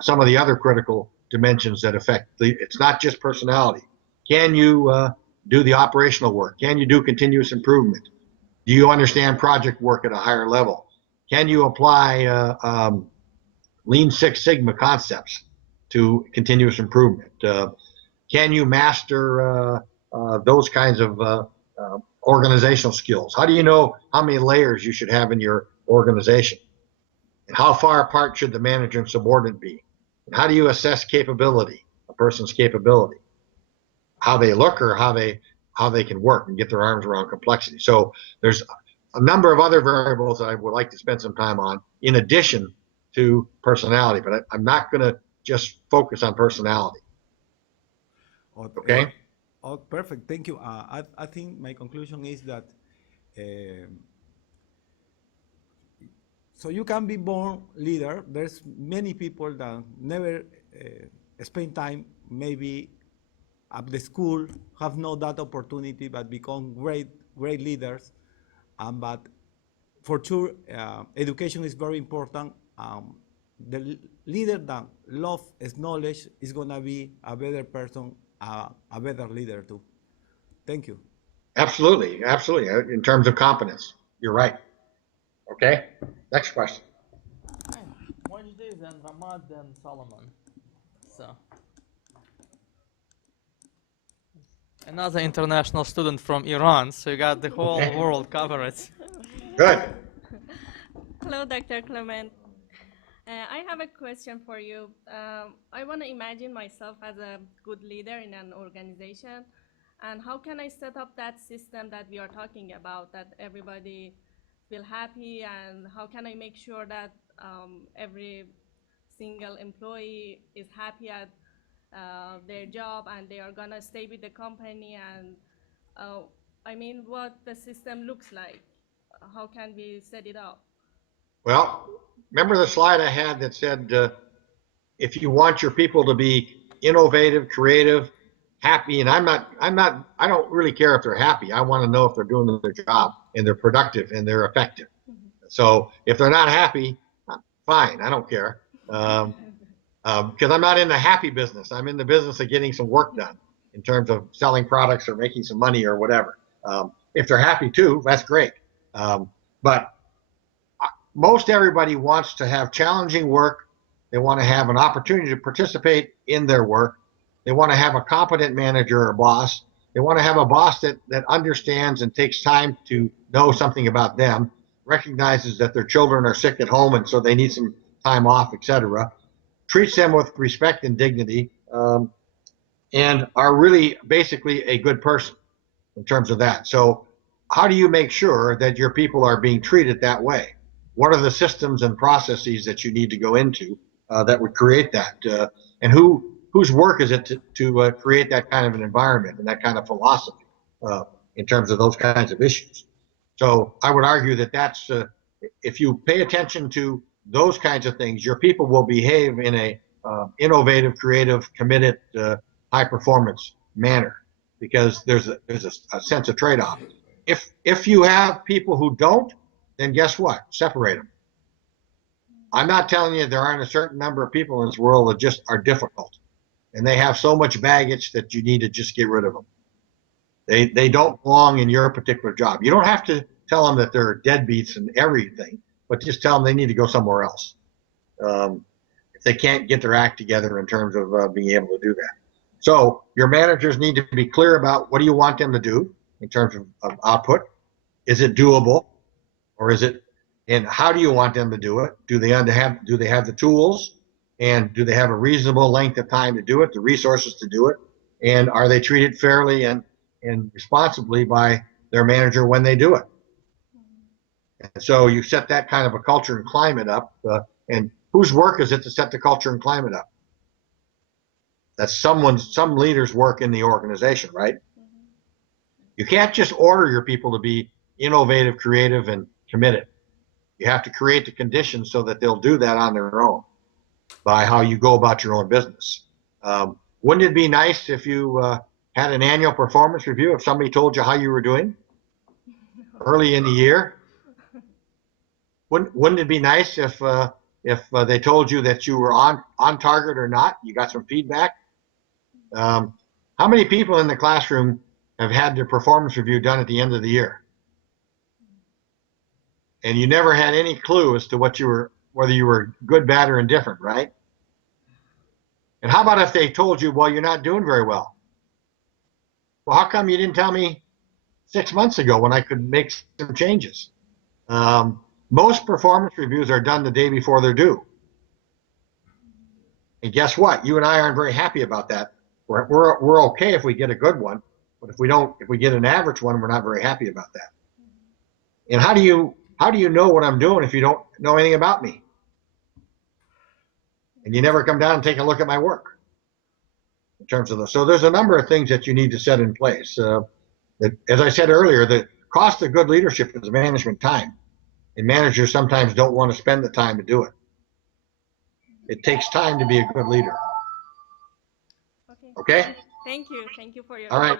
some of the other critical dimensions that affect it's not just personality. Can you do the operational work? Can you do continuous improvement? Do you understand project work at a higher level? Can you apply Lean Six Sigma concepts to continuous improvement? Can you master those kinds of organizational skills? How do you know how many layers you should have in your organization? And how far apart should the manager and subordinate be? And how do you assess capability, a person's capability? How they look or how they can work and get their arms around complexity. So there's a number of other variables that I would like to spend some time on in addition to personality, but I'm not going to just focus on personality. oh, Okay. perfect. Thank you. I think my conclusion is that so you can be born leader. There's many people that never spend time maybe at the school, have not that opportunity, but become great leaders. But for sure, education is very important. The leader that loves knowledge is gonna be a better person, a better leader too. Thank you. Absolutely. Absolutely. In terms of competence, you're right. Okay. Next question. Wednesday, then Ramad, then Solomon. So another international student from Iran, so you got the whole Okay. world covered. Good. Hello, Dr. Clement. I have a question for you. I want to imagine myself as a good leader in an organization. And how can I set up that system that we are talking about, that everybody feel happy? And how can I make sure that every single employee is happy at their job and they are going to stay with the company? And I mean, what the system looks like. How can we set it up? Well, remember the slide I had that said if you want your people to be innovative, creative, happy, and I don't really care if they're happy. I want to know if they're doing their job and they're productive and they're effective. So if they're not happy, fine, I don't care. Because I'm not in the happy business. I'm in the business of getting some work done in terms of selling products or making some money or whatever. If they're happy too, that's great. But most everybody wants to have challenging work. They want to have an opportunity to participate in their work. They want to have a competent manager or boss. They want to have a boss that understands and takes time to know something about them, recognizes that their children are sick at home and so they need some time off, etc. Treats them with respect and dignity, and are really basically a good person in terms of that. So how do you make sure that your people are being treated that way? What are the systems and processes that you need to go into that would create that? And whose work is it to create that kind of an environment and that kind of philosophy in terms of those kinds of issues? So I would argue that that's if you pay attention to those kinds of things, your people will behave in a innovative, creative, committed, high performance manner because there's a sense of trade-off. If you have people who don't, then guess what? Separate them. I'm not telling you there aren't a certain number of people in this world that just are difficult, and they have so much baggage that you need to just get rid of them. They don't belong in your particular job. You don't have to tell them that they're deadbeats and everything, but just tell them they need to go somewhere else. If they can't get their act together in terms of being able to do that. So your managers need to be clear about what do you want them to do in terms of output. Is it doable, or is it? And how do you want them to do it? Do they have the tools, and do they have a reasonable length of time to do it, the resources to do it, and are they treated fairly and responsibly by their manager when they do it? And so you set that kind of a culture and climate up, and whose work is it to set the culture and climate up? That's some leader's work in the organization, right? You can't just order your people to be innovative, creative, and committed. You have to create the conditions so that they'll do that on their own by how you go about your own business. Wouldn't it be nice if you had an annual performance review, if somebody told you how you were doing early in the year? Wouldn't it be nice if they told you that you were on target or not? You got some feedback. How many people in the classroom have had their performance review done at the end of the year, and you never had any clue as to whether you were good, bad, or indifferent, right? And how about if they told you, well, you're not doing very well? Well, how come you didn't tell me 6 months ago when I could make some changes? Most performance reviews are done the day before they're due. And guess what? You and I aren't very happy about that. We're okay if we get a good one, but if we get an average one, we're not very happy about that. And how do you know what I'm doing if you don't know anything about me? And you never come down and take a look at my work in terms of those. So there's a number of things that you need to set in place. As I said earlier, the cost of good leadership is management time. And managers sometimes don't want to spend the time to do it. It takes time to be a good leader. Okay? Thank you. Thank you for your. All right.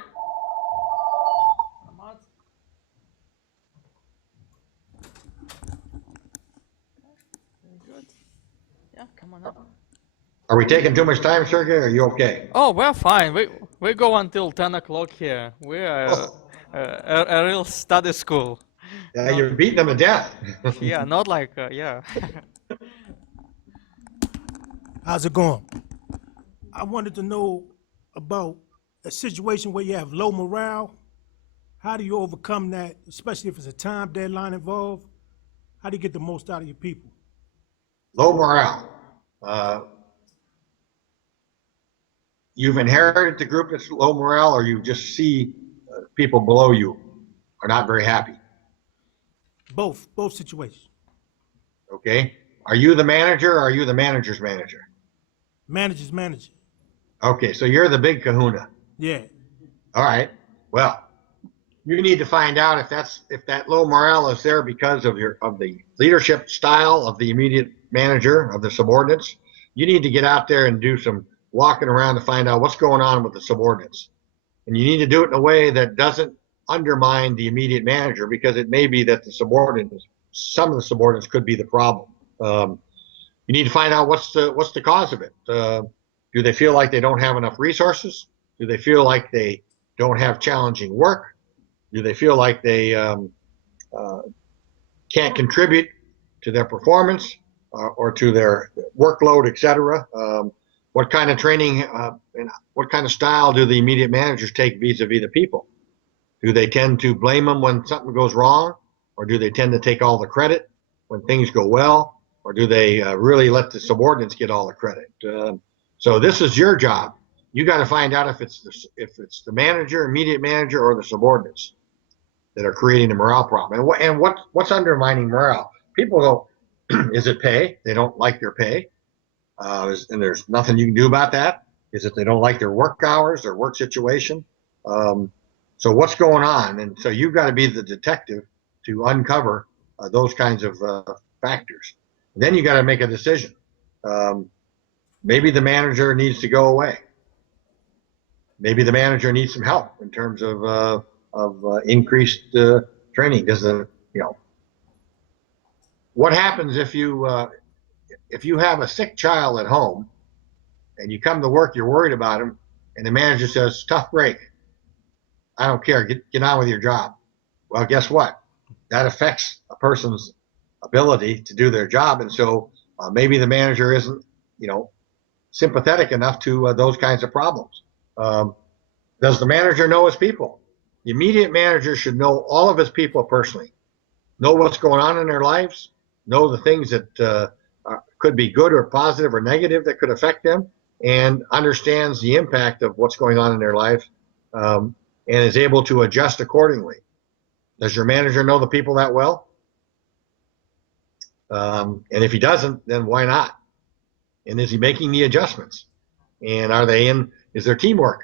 Very good. Yeah, come on up. Are we taking too much time, Sergey? Are you okay? Oh, we're fine. We go until 10 o'clock here. We're a real study school. Yeah, you're beating them to death. Yeah, not like yeah. How's it going? I wanted to know about a situation where you have low morale. How do you overcome that, especially if it's a time deadline involved? How do you get the most out of your people? Low morale. You've inherited the group that's low morale, or you just see people below you are not very happy. Both situations. Okay. Are you the manager, or are you the manager's manager? Manager's manager. Okay, so you're the big kahuna. Yeah. All right. Well, you need to find out if that low morale is there because of the leadership style of the immediate manager, of the subordinates. You need to get out there and do some walking around to find out what's going on with the subordinates. And you need to do it in a way that doesn't undermine the immediate manager, because it may be that some of the subordinates could be the problem. You need to find out what's the cause of it. Do they feel like they don't have enough resources? Do they feel like they don't have challenging work? Do they feel like they can't contribute to their performance or to their workload, etc.? What kind of training and what kind of style do the immediate managers take vis-a-vis the people? Do they tend to blame them when something goes wrong, or do they tend to take all the credit when things go well, or do they really let the subordinates get all the credit? So this is your job. You got to find out if it's the manager, immediate manager, or the subordinates that are creating the morale problem. And what's undermining morale? People don't. Is it pay? They don't like their pay, and there's nothing you can do about that. Is it they don't like their work hours, their work situation? So what's going on? And so you've got to be the detective to uncover those kinds of factors. And then you got to make a decision. Maybe the manager needs to go away. Maybe the manager needs some help in terms of increased training. Because what happens if you have a sick child at home and you come to work, you're worried about him, and the manager says, "Tough break. I don't care. Get on with your job." Well, guess what? That affects a person's ability to do their job, and so maybe the manager isn't, sympathetic enough to those kinds of problems. Does the manager know his people? The immediate manager should know all of his people personally, know what's going on in their lives, know the things that could be good or positive or negative that could affect them, and understands the impact of what's going on in their life, and is able to adjust accordingly. Does your manager know the people that well? And if he doesn't, then why not? And is he making the adjustments? And is there teamwork?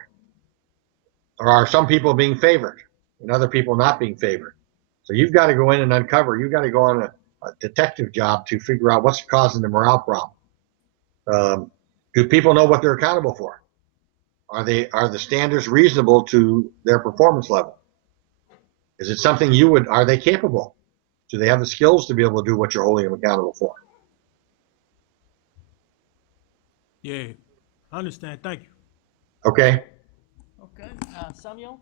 Or are some people being favored and other people not being favored? So you've got to go in and uncover. You've got to go on a detective job to figure out what's causing the morale problem. Do people know what they're accountable for? Are the standards reasonable to their performance level? Is it something are they capable? Do they have the skills to be able to do what you're holding them accountable for? Yeah, I understand. Thank you. Okay. Okay, Samuel?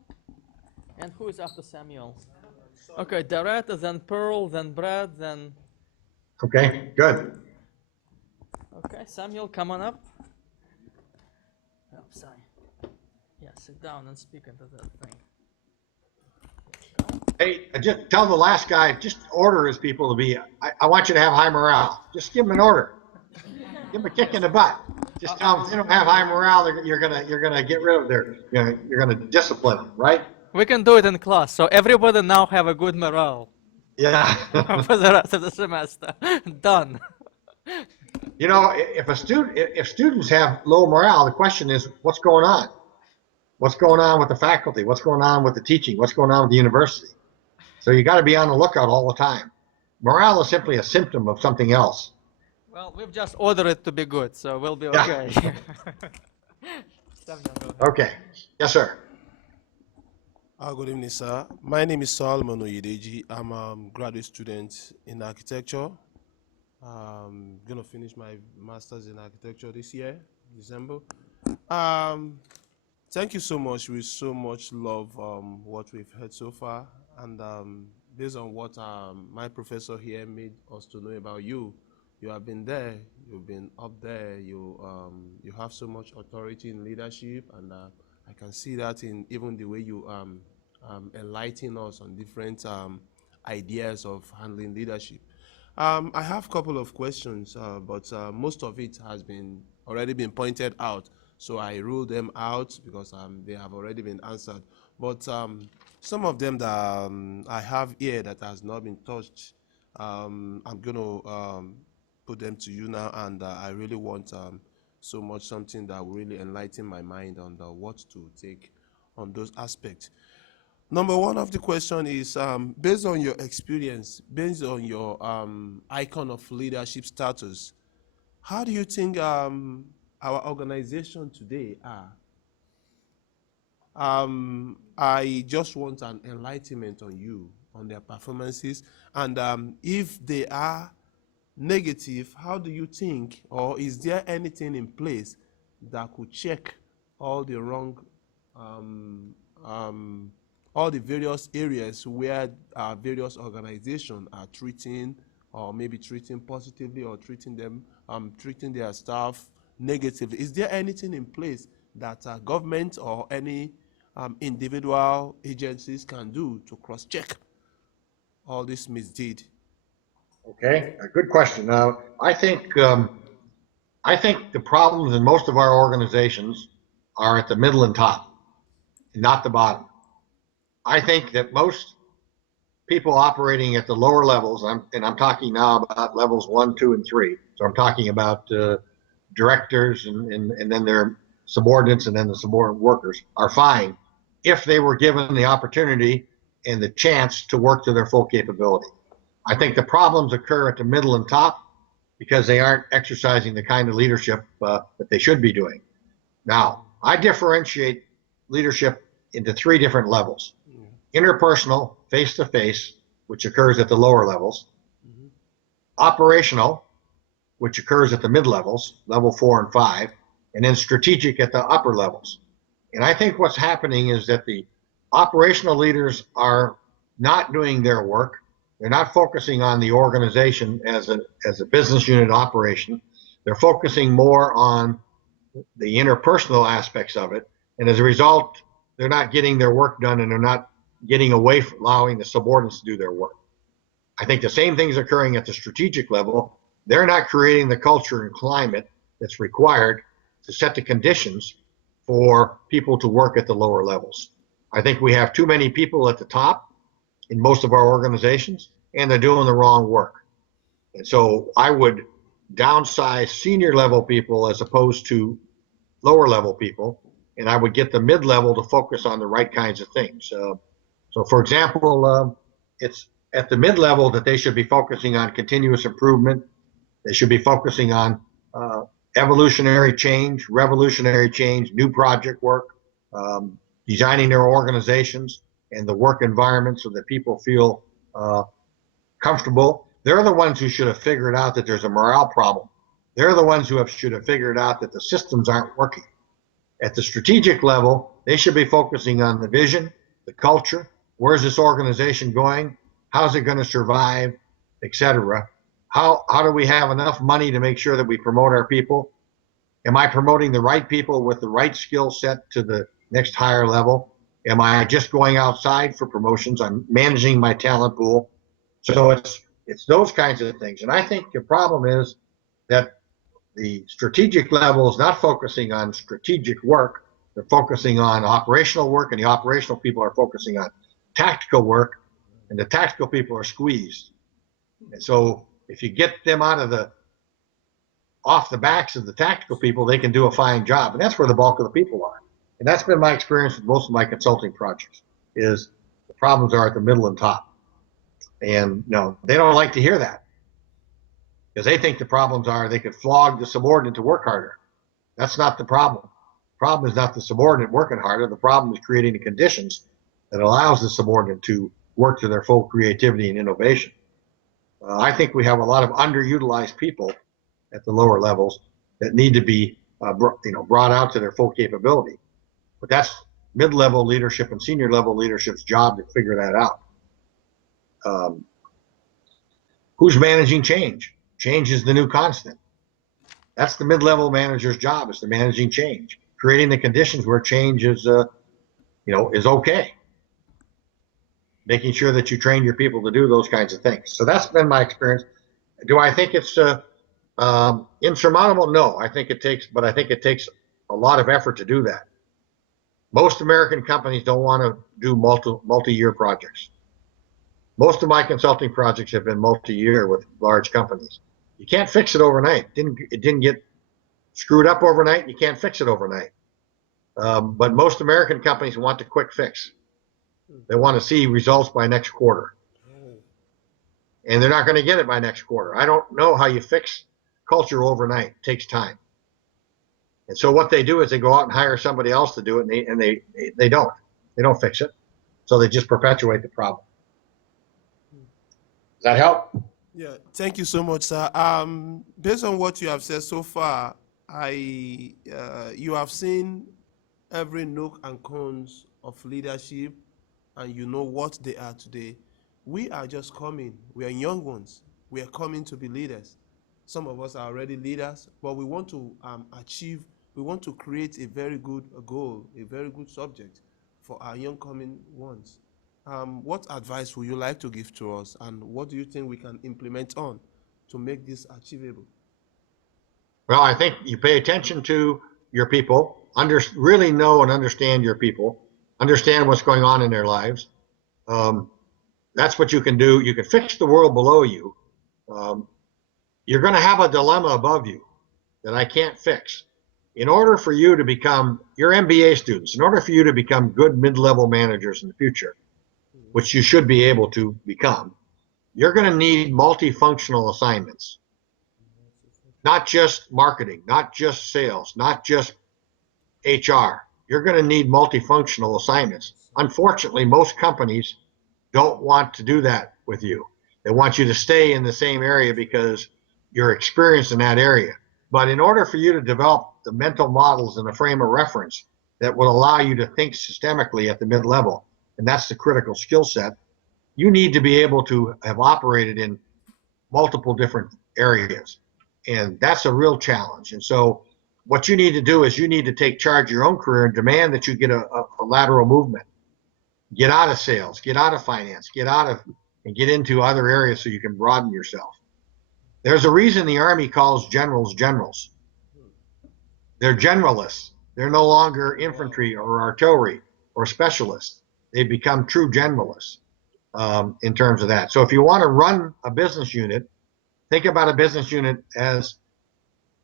And who is after Samuel? Okay, Darrett, then Pearl, then Brad, then... Okay, good. Okay, Samuel, come on up. Oh, sorry. Yeah, sit down and speak into that thing. Hey, just tell the last guy, just order his people to be, I want you to have high morale. Just give him an order. Give him a kick in the butt. Just tell them if they don't have high morale, you're gonna get rid of you're gonna discipline them, right? We can do it in class, so everybody now have a good morale Yeah. for the rest of the semester. Done. You know, if students have low morale, the question is, what's going on? What's going on with the faculty? What's going on with the teaching? What's going on with the university? So you got to be on the lookout all the time. Morale is simply a symptom of something else. Well, we've just ordered it to be good, so we'll be Yeah. okay. Samuel, go ahead. Okay. Yes, sir. Good evening, sir. My name is Solomon Oyedeji. I'm a graduate student in architecture. I'm going to finish my master's in architecture this year, December. Thank you so much. We so much love what we've heard so far. And based on what my professor here made us to know about you, you have been there, you've been up there, you have so much authority in leadership, and I can see that in even the way you enlighten us on different ideas of handling leadership. I have a couple of questions, but most of it has already been pointed out, so I rule them out because they have already been answered. But some of them that I have here that has not been touched, I'm going to put them to you now, and I really want so much something that will really enlighten my mind on what to take on those aspects. Number one of the question is, based on your experience, based on your icon of leadership status, how do you think our organization today are? I just want an enlightenment on you, on their performances, and if they are negative, how do you think, or is there anything in place that could check all the wrong, all the various areas where various organizations are treating, or maybe treating positively, or treating their staff negatively? Is there anything in place that government or any individual agencies can do to cross-check all this misdeed? Okay, a good question. I think the problems in most of our organizations are at the middle and top, not the bottom. I think that most people operating at the lower levels, and I'm talking now about levels 1, 2, and 3. So I'm talking about directors and then their subordinates and then the subordinate workers are fine if they were given the opportunity and the chance to work to their full capability. I think the problems occur at the middle and top because they aren't exercising the kind of leadership that they should be doing. Now, I differentiate leadership into 3 different levels. Interpersonal, face-to-face, which occurs at the lower levels. Operational, which occurs at the mid-levels, level 4 and 5, and then strategic at the upper levels. And I think what's happening is that the operational leaders are not doing their work. They're not focusing on the organization as a business unit operation. They're focusing more on the interpersonal aspects of it. And as a result, they're not getting their work done, and they're not getting away from allowing the subordinates to do their work. I think the same thing's occurring at the strategic level. They're not creating the culture and climate that's required to set the conditions for people to work at the lower levels. I think we have too many people at the top in most of our organizations, and they're doing the wrong work. And so I would downsize senior level people as opposed to lower level people, and I would get the mid level to focus on the right kinds of things. So, for example, it's at the mid level that they should be focusing on continuous improvement. They should be focusing on evolutionary change, revolutionary change, new project work, designing their organizations and the work environment so that people feel comfortable. They're the ones who should have figured out that there's a morale problem. They're the ones who should have figured out that the systems aren't working. At the strategic level, they should be focusing on the vision, the culture, where's this organization going, how's it going to survive, etc. How do we have enough money to make sure that we promote our people? Am I promoting the right people with the right skill set to the next higher level? Am I just going outside for promotions? I'm managing my talent pool. So it's those kinds of things. And I think the problem is that the strategic level is not focusing on strategic work. They're focusing on operational work, and the operational people are focusing on tactical work, and the tactical people are squeezed. And so if you get them off the backs of the tactical people, they can do a fine job. And that's where the bulk of the people are. And that's been my experience with most of my consulting projects, is the problems are at the middle and top. And no, they don't like to hear that, because they think the problems are they could flog the subordinate to work harder. That's not the problem. The problem is not the subordinate working harder. The problem is creating the conditions that allows the subordinate to work to their full creativity and innovation. I think we have a lot of underutilized people at the lower levels that need to be brought out to their full capability. But that's mid-level leadership and senior level leadership's job to figure that out. Who's managing change? Change is the new constant. That's the mid-level manager's job, is to managing change, creating the conditions where change is okay. Making sure that you train your people to do those kinds of things. So that's been my experience. Do I think it's insurmountable? No, I think it takes a lot of effort to do that. Most American companies don't want to do multi-year projects. Most of my consulting projects have been multi-year with large companies. You can't fix it overnight. It didn't get screwed up overnight. You can't fix it overnight. But most American companies want the quick fix. They want to see results by next quarter. And they're not going to get it by next quarter. I don't know how you fix culture overnight. It takes time. And so what they do is they go out and hire somebody else to do it, and they don't. They don't fix it. So they just perpetuate the problem. Does that help? Yeah, thank you so much, sir. Based on what you have said so far, you have seen every nook and corners of leadership, and you know what they are today. We are just coming. We are young ones. We are coming to be leaders. Some of us are already leaders, but we want to achieve. We want to create a very good goal, a very good subject for our young coming ones. What advice would you like to give to us, and what do you think we can implement on to make this achievable? Well, I think you pay attention to your people, really know and understand your people, understand what's going on in their lives. That's what you can do. You can fix the world below you. You're going to have a dilemma above you that I can't fix. In order for you to become, your MBA students, in order for you to become good mid-level managers in the future, which you should be able to become, you're going to need multifunctional assignments. Not just marketing, not just sales, not just HR. You're going to need multifunctional assignments. Unfortunately, most companies don't want to do that with you. They want you to stay in the same area because you're experienced in that area. But in order for you to develop the mental models and the frame of reference that will allow you to think systemically at the mid-level, and that's the critical skill set, you need to be able to have operated in multiple different areas. And that's a real challenge. And so what you need to do is you need to take charge of your own career and demand that you get a lateral movement. get out of sales, get out of finance, and get into other areas so you can broaden yourself. There's a reason the Army calls generals generals. They're generalists. They're no longer infantry or artillery or specialists. They become true generalists in terms of that. So if you want to run a business unit, think about a business unit as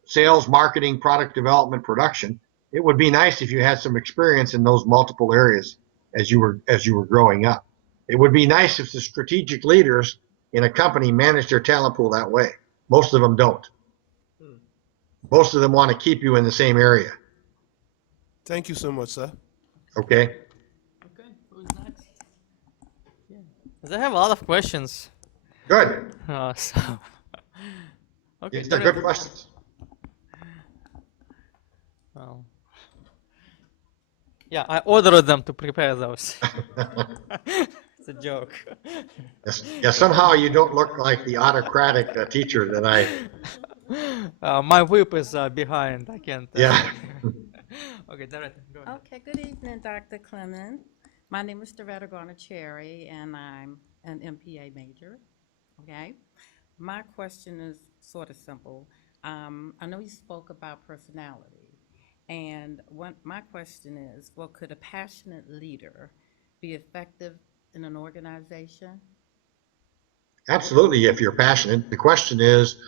sales, marketing, product development, production. It would be nice if you had some experience in those multiple areas as you were growing up. It would be nice if the strategic leaders in a company manage their talent pool that way. Most of them don't. Most of them want to keep you in the same area. Thank you so much, sir. Okay. Okay, who's next? Yeah. 'Cause I have a lot of questions. Good. So. Okay. These are good questions. Well, yeah, I ordered them to prepare those. It's a joke. Yes, yeah, somehow you don't look like the autocratic teacher that I. My whip is behind. I can't. Yeah. Okay, Doretta, go ahead. Okay, good evening, Dr. Clement. My name is Doretta Garner-Cherry, and I'm an MPA major, okay? My question is sort of simple. I know you spoke about personality, and my question is, well, could a passionate leader be effective in an organization? Absolutely, if you're passionate. The question is,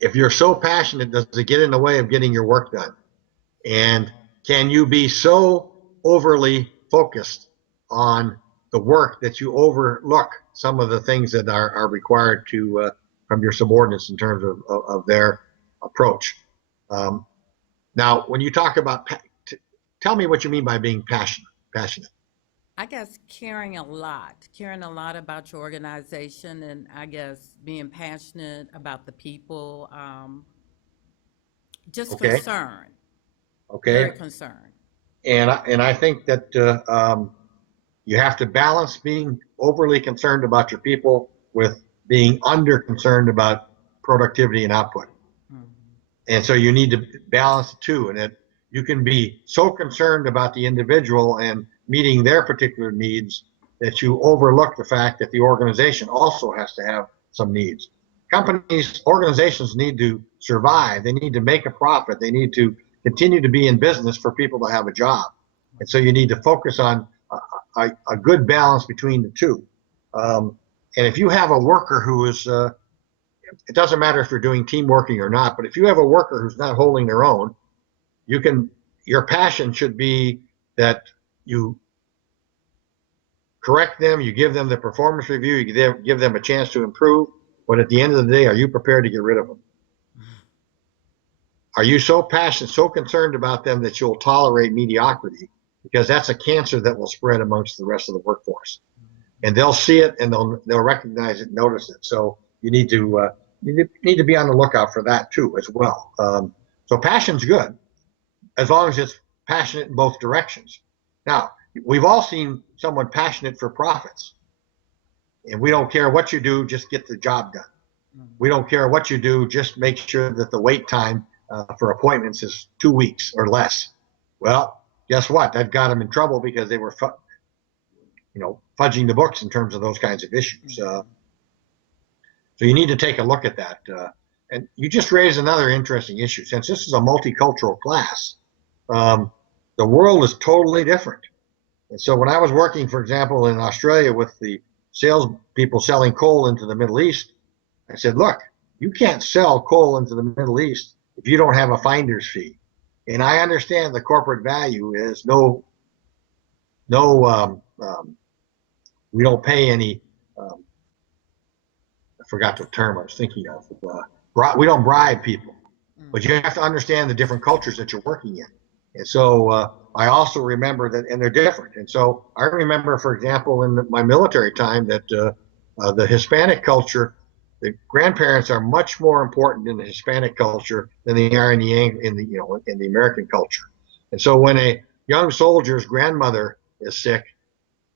if you're so passionate, does it get in the way of getting your work done? And can you be so overly focused on the work that you overlook some of the things that are required to from your subordinates in terms of their approach? Now, when you talk about, tell me what you mean by being passionate. I guess caring a lot about your organization, and I guess being passionate about the people, just Okay. concerned. Okay. Very concerned. And I think that you have to balance being overly concerned about your people with being under concerned about productivity and output. And so you need to balance the two, and that you can be so concerned about the individual and meeting their particular needs that you overlook the fact that the organization also has to have some needs. Organizations need to survive. They need to make a profit. They need to continue to be in business for people to have a job. And so you need to focus on a good balance between the two. And if you have a worker who is, it doesn't matter if you're doing team working or not, but if you have a worker who's not holding their own, your passion should be that you correct them, you give them the performance review, you give them a chance to improve, but at the end of the day, are you prepared to get rid of them? Are you so passionate, so concerned about them that you'll tolerate mediocrity? Because that's a cancer that will spread amongst the rest of the workforce. And they'll see it and they'll recognize it, notice it. So you need to be on the lookout for that too as well. So passion's good, as long as it's passionate in both directions. Now, we've all seen someone passionate for profits. And we don't care what you do, just get the job done. We don't care what you do, just make sure that the wait time for appointments is 2 weeks or less. Well, guess what? That got them in trouble because they were, fudging the books in terms of those kinds of issues. So you need to take a look at that. And you just raised another interesting issue. Since this is a multicultural class, the world is totally different. And so when I was working, for example, in Australia with the sales people selling coal into the Middle East, I said, look, you can't sell coal into the Middle East if you don't have a finder's fee. And I understand the corporate value is we don't pay any, I forgot the term I was thinking of. We don't bribe people, but you have to understand the different cultures that you're working in. And so I also remember that, and they're different. And so I remember, for example, in my military time that the Hispanic culture, the grandparents are much more important in the Hispanic culture than they are in the American culture. And so when a young soldier's grandmother is sick,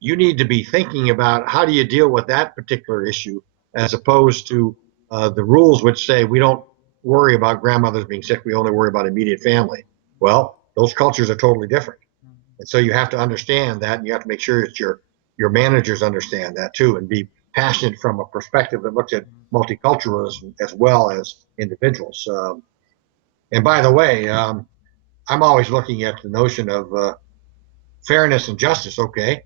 you need to be thinking about how do you deal with that particular issue, as opposed to the rules which say we don't worry about grandmothers being sick, we only worry about immediate family. Well, those cultures are totally different. And so you have to understand that, and you have to make sure that you're your managers understand that too, and be passionate from a perspective that looks at multiculturalism as well as individuals. And by the way, I'm always looking at the notion of fairness and justice. Okay,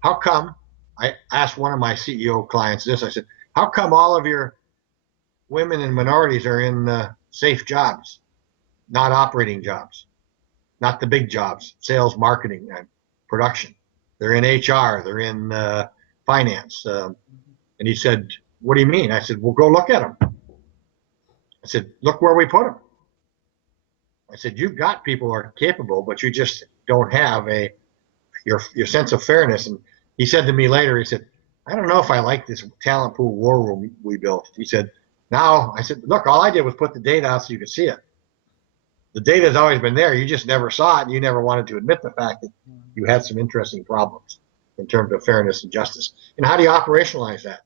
how come? I asked one of my CEO clients this. I said, "How come all of your women and minorities are in safe jobs, not operating jobs, not the big jobs, sales, marketing, and production? They're in HR, they're in finance." And he said, "What do you mean?" I said, "Well, go look at them." I said, "Look where we put them." I said, "You've got people who are capable, but you just don't have your sense of fairness." And he said to me later, he said, "I don't know if I like this talent pool war room we built." He said, "Now," I said, "Look, all I did was put the data out so you could see it. The data has always been there. You just never saw it, and you never wanted to admit the fact that you had some interesting problems in terms of fairness and justice. And how do you operationalize that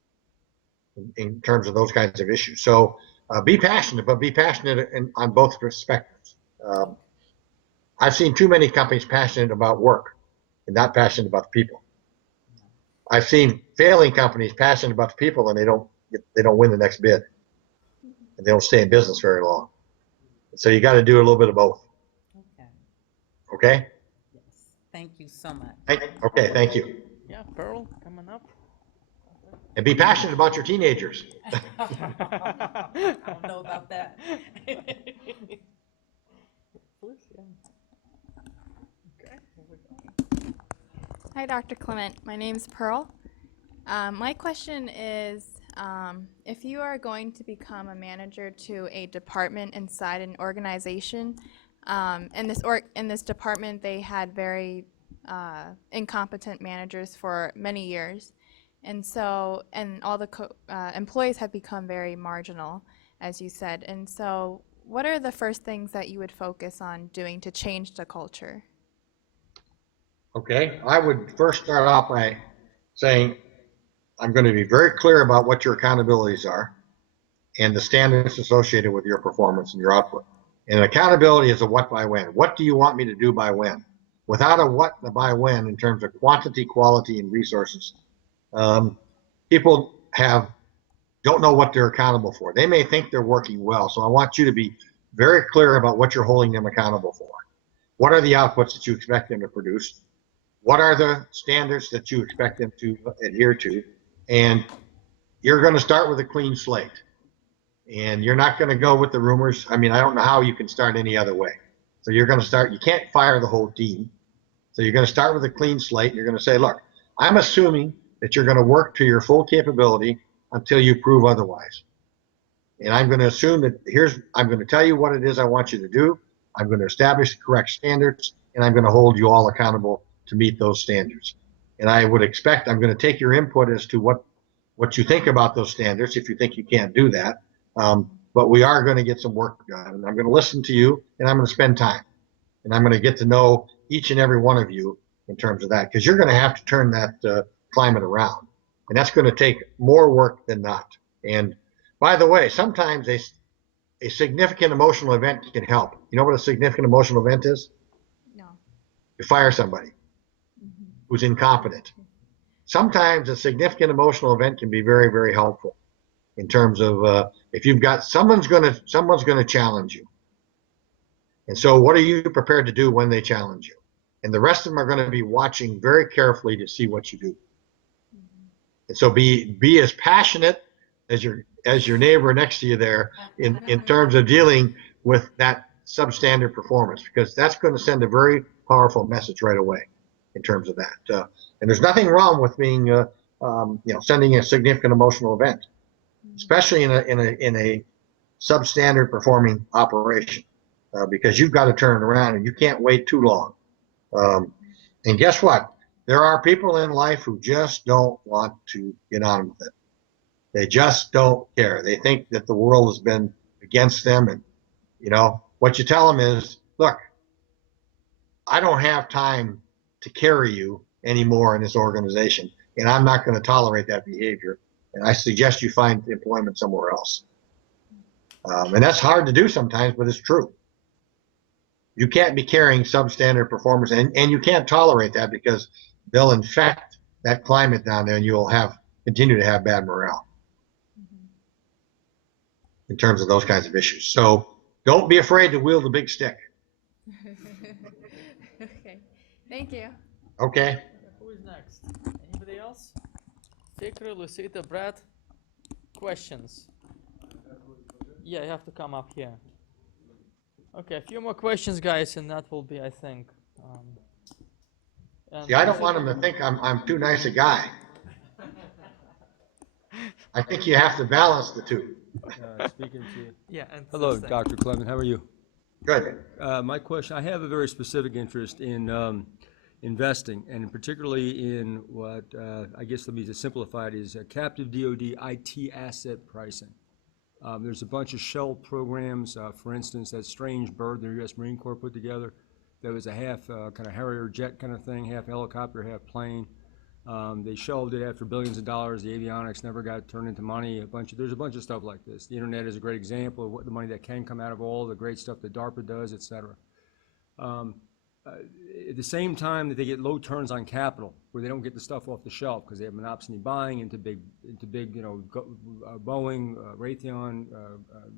in terms of those kinds of issues?" So be passionate, but be passionate on both perspectives. I've seen too many companies passionate about work and not passionate about the people. I've seen failing companies passionate about the people, and they don't win the next bid, and they don't stay in business very long. So you got to do a little bit of both. Okay. Okay. Yes. Thank you so much. Okay. Thank you. Yeah, Pearl, coming up. And be passionate about your teenagers. I don't know about that. Please, yeah. Okay, here we go. Hi, Dr. Clement. My name's Pearl. My question is, if you are going to become a manager to a department inside an organization, in this department they had very incompetent managers for many years, and all the employees have become very marginal, as you said. And so, what are the first things that you would focus on doing to change the culture? Okay. I would first start off by saying I'm going to be very clear about what your accountabilities are and the standards associated with your performance and your output. And accountability is a what by when. What do you want me to do by when? Without a what by when in terms of quantity, quality, and resources, people don't know what they're accountable for. They may think they're working well. So I want you to be very clear about what you're holding them accountable for. What are the outputs that you expect them to produce? What are the standards that you expect them to adhere to? And you're going to start with a clean slate. And you're not going to go with the rumors. I mean, I don't know how you can start any other way. So you're going to start, you can't fire the whole team. So you're going to start with a clean slate. You're going to say, look, I'm assuming that you're going to work to your full capability until you prove otherwise. And I'm going to assume that I'm going to tell you what it is I want you to do. I'm going to establish the correct standards, and I'm going to hold you all accountable to meet those standards. And I would expect I'm going to take your input as to what you think about those standards if you think you can't do that. But we are going to get some work done, and I'm going to listen to you, and I'm going to spend time, and I'm going to get to know each and every one of you in terms of that, because you're going to have to turn that climate around, and that's going to take more work than not. And by the way, sometimes a significant emotional event can help. You know what a significant emotional event is? No. You fire somebody who's incompetent. Sometimes a significant emotional event can be very, very helpful in terms of if you've got someone's going to challenge you. And so what are you prepared to do when they challenge you? And the rest of them are going to be watching very carefully to see what you do. And so be as passionate as your neighbor next to you there in terms of dealing with that substandard performance, because that's going to send a very powerful message right away in terms of that. And there's nothing wrong with being sending a significant emotional event, especially in a substandard performing operation, because you've got to turn it around and you can't wait too long. And guess what? There are people in life who just don't want to get on with it. They just don't care. They think that the world has been against them. And, what you tell them is, look, I don't have time to carry you anymore in this organization, and I'm not going to tolerate that behavior. And I suggest you find employment somewhere else. And that's hard to do sometimes, but it's true. You can't be carrying substandard performers, and you can't tolerate that, because they'll infect that climate down there, and you'll continue to have bad morale in terms of those kinds of issues. So don't be afraid to wield the big stick. Okay, thank you. Okay. Who is next? Anybody else? Fikri, Lucita, Brad? Questions? Yeah, you have to come up here. Okay, a few more questions, guys, and that will be, I think. See, I don't want them to think I'm too nice a guy. I think you have to balance the two. Speaking to you. Yeah, and Hello, this thing. Dr. Clement. How are you? Good. My question, I have a very specific interest in investing, and particularly in what I guess let me just simplify it is captive DoD IT asset pricing. There's a bunch of shell programs, for instance, that strange bird the U.S. Marine Corps put together. That was a half kind of Harrier jet kind of thing, half helicopter, half plane. They shelved it after billions of dollars. The avionics never got turned into money. There's a bunch of stuff like this. The internet is a great example of what the money that can come out of all the great stuff that DARPA does, et cetera. At the same time that they get low turns on capital, where they don't get the stuff off the shelf because they have monopsony buying into big, Boeing, Raytheon,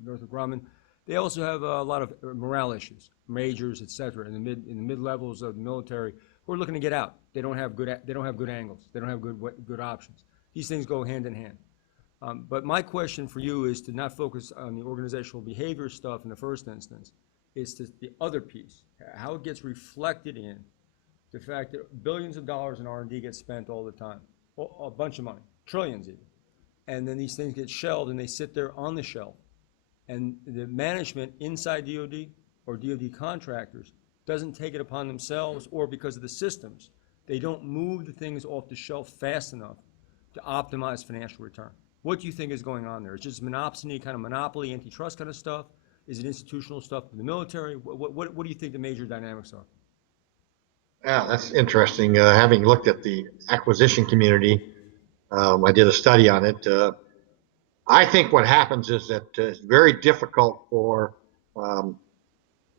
Northrop Grumman. They also have a lot of morale issues, majors, et cetera, in the mid levels of the military who are looking to get out. They don't have good angles. They don't have good options. These things go hand in hand. But my question for you is to not focus on the organizational behavior stuff in the first instance. It's the other piece, how it gets reflected in the fact that billions of dollars in R&D get spent all the time, a bunch of money, trillions even. And then these things get shelved and they sit there on the shelf. And the management inside DoD or DoD contractors doesn't take it upon themselves, or because of the systems, they don't move the things off the shelf fast enough to optimize financial return. What do you think is going on there? Is it just monopsony, kind of monopoly, antitrust kind of stuff? Is it institutional stuff in the military? What do you think the major dynamics are? Yeah, that's interesting. Having looked at the acquisition community, I did a study on it. I think what happens is that it's very difficult for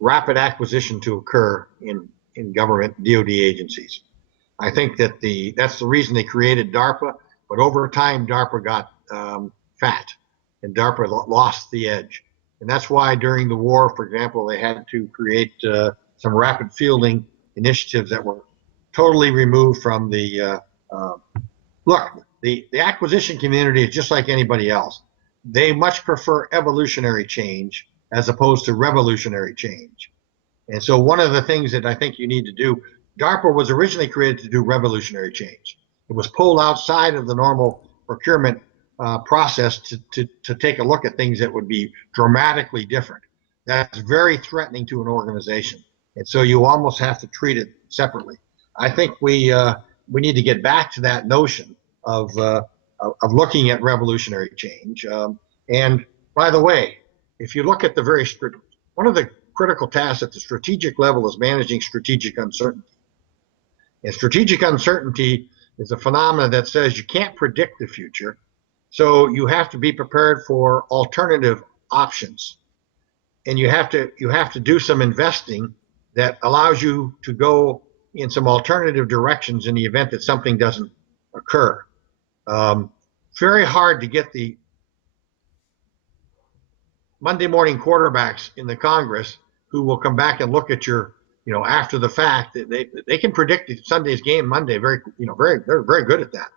rapid acquisition to occur in government DoD agencies. I think that that's the reason they created DARPA, but over time DARPA got fat and DARPA lost the edge. And that's why during the war, for example, they had to create some rapid fielding initiatives that were totally removed from the look, the acquisition community is just like anybody else. They much prefer evolutionary change as opposed to revolutionary change. And so one of the things that I think you need to do, DARPA was originally created to do revolutionary change. It was pulled outside of the normal procurement process to take a look at things that would be dramatically different. That's very threatening to an organization. And so you almost have to treat it separately. I think we need to get back to that notion of looking at revolutionary change. And by the way, if you look at one of the critical tasks at the strategic level is managing strategic uncertainty. And strategic uncertainty is a phenomenon that says you can't predict the future, so you have to be prepared for alternative options. And you have to do some investing that allows you to go in some alternative directions in the event that something doesn't occur. Very hard to get the Monday morning quarterbacks in the Congress who will come back and look at your, after the fact. They can predict Sunday's game Monday. They're very good at that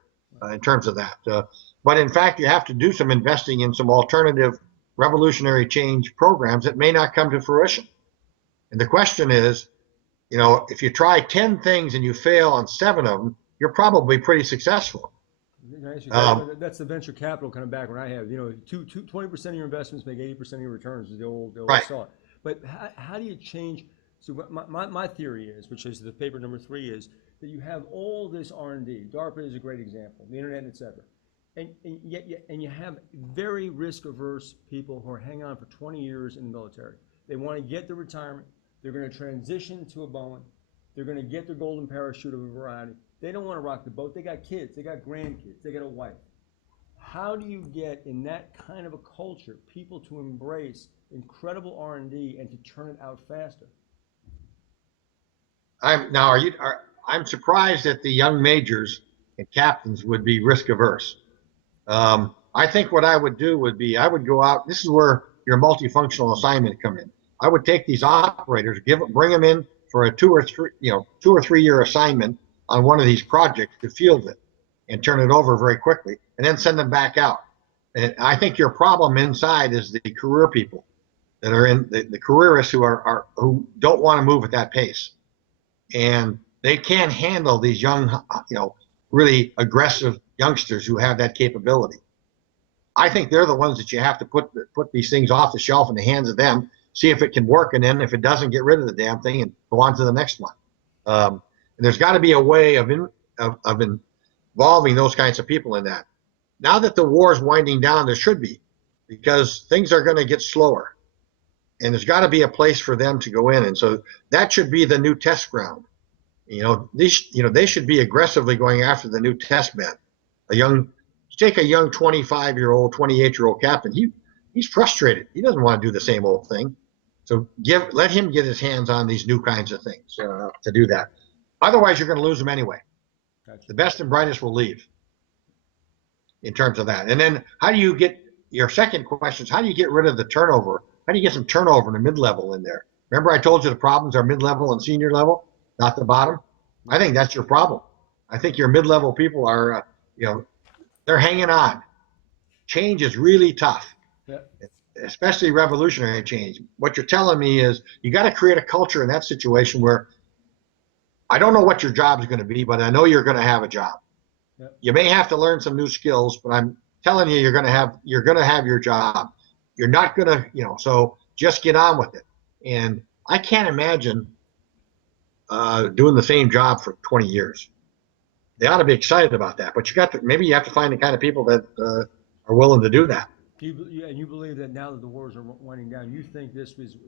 in terms of that. But in fact, you have to do some investing in some alternative revolutionary change programs that may not come to fruition. And the question is, if you try 10 things and you fail on 7 of them, you're probably pretty successful. That's the venture capital kind of background I have. 20% of your investments make 80% of your returns is the old Right. thought. But how do you change? So my theory is, which is the paper number 3, is that you have all this R&D. DARPA is a great example, the internet, et cetera. And yet you have very risk-averse people who are hanging on for 20 years in the military. They want to get the retirement. They're going to transition to a Boeing. They're going to get their golden parachute of a variety. They don't want to rock the boat. They got kids. They got grandkids. They got a wife. How do you get, in that kind of a culture, people to embrace incredible R&D and to turn it out faster? I'm surprised that the young majors and captains would be risk averse. I think what I would do would be I would go out. This is where your multifunctional assignment come in. I would take these operators, bring them in for a 2 or 3 year assignment on one of these projects to field it and turn it over very quickly, and then send them back out. And I think your problem inside is the career people that are in the careerists who don't want to move at that pace, and they can't handle these young, really aggressive youngsters who have that capability. I think they're the ones that you have to put these things off the shelf in the hands of them, see if it can work, and then if it doesn't, get rid of the damn thing and go on to the next one. And there's got to be a way of involving those kinds of people in that. Now that the war is winding down, there should be, because things are going to get slower, and there's got to be a place for them to go in, and so that should be the new test ground. They should be aggressively going after the new test men. Take a young 25-year-old, 28-year-old captain. He's frustrated. He doesn't want to do the same old thing. So let him get his hands on these new kinds of things to do that. Otherwise, you're going to lose them anyway. Gotcha. The best and brightest will leave in terms of that. And then how do you get your second question is how do you get rid of the turnover? How do you get some turnover in the mid-level in there? Remember I told you the problems are mid-level and senior level, not the bottom? I think that's your problem. I think your mid-level people are, they're hanging on. Change is really tough, especially revolutionary change. What you're telling me is you got to create a culture in that situation where I don't know what your job is going to be, but I know you're going to have a job. Yep. You may have to learn some new skills, but I'm telling you, you're going to have your job. You're not going to, so just get on with it. And I can't imagine doing the same job for 20 years. They ought to be excited about that, but maybe you have to find the kind of people that are willing to do that. And you believe that now that the wars are winding down, you think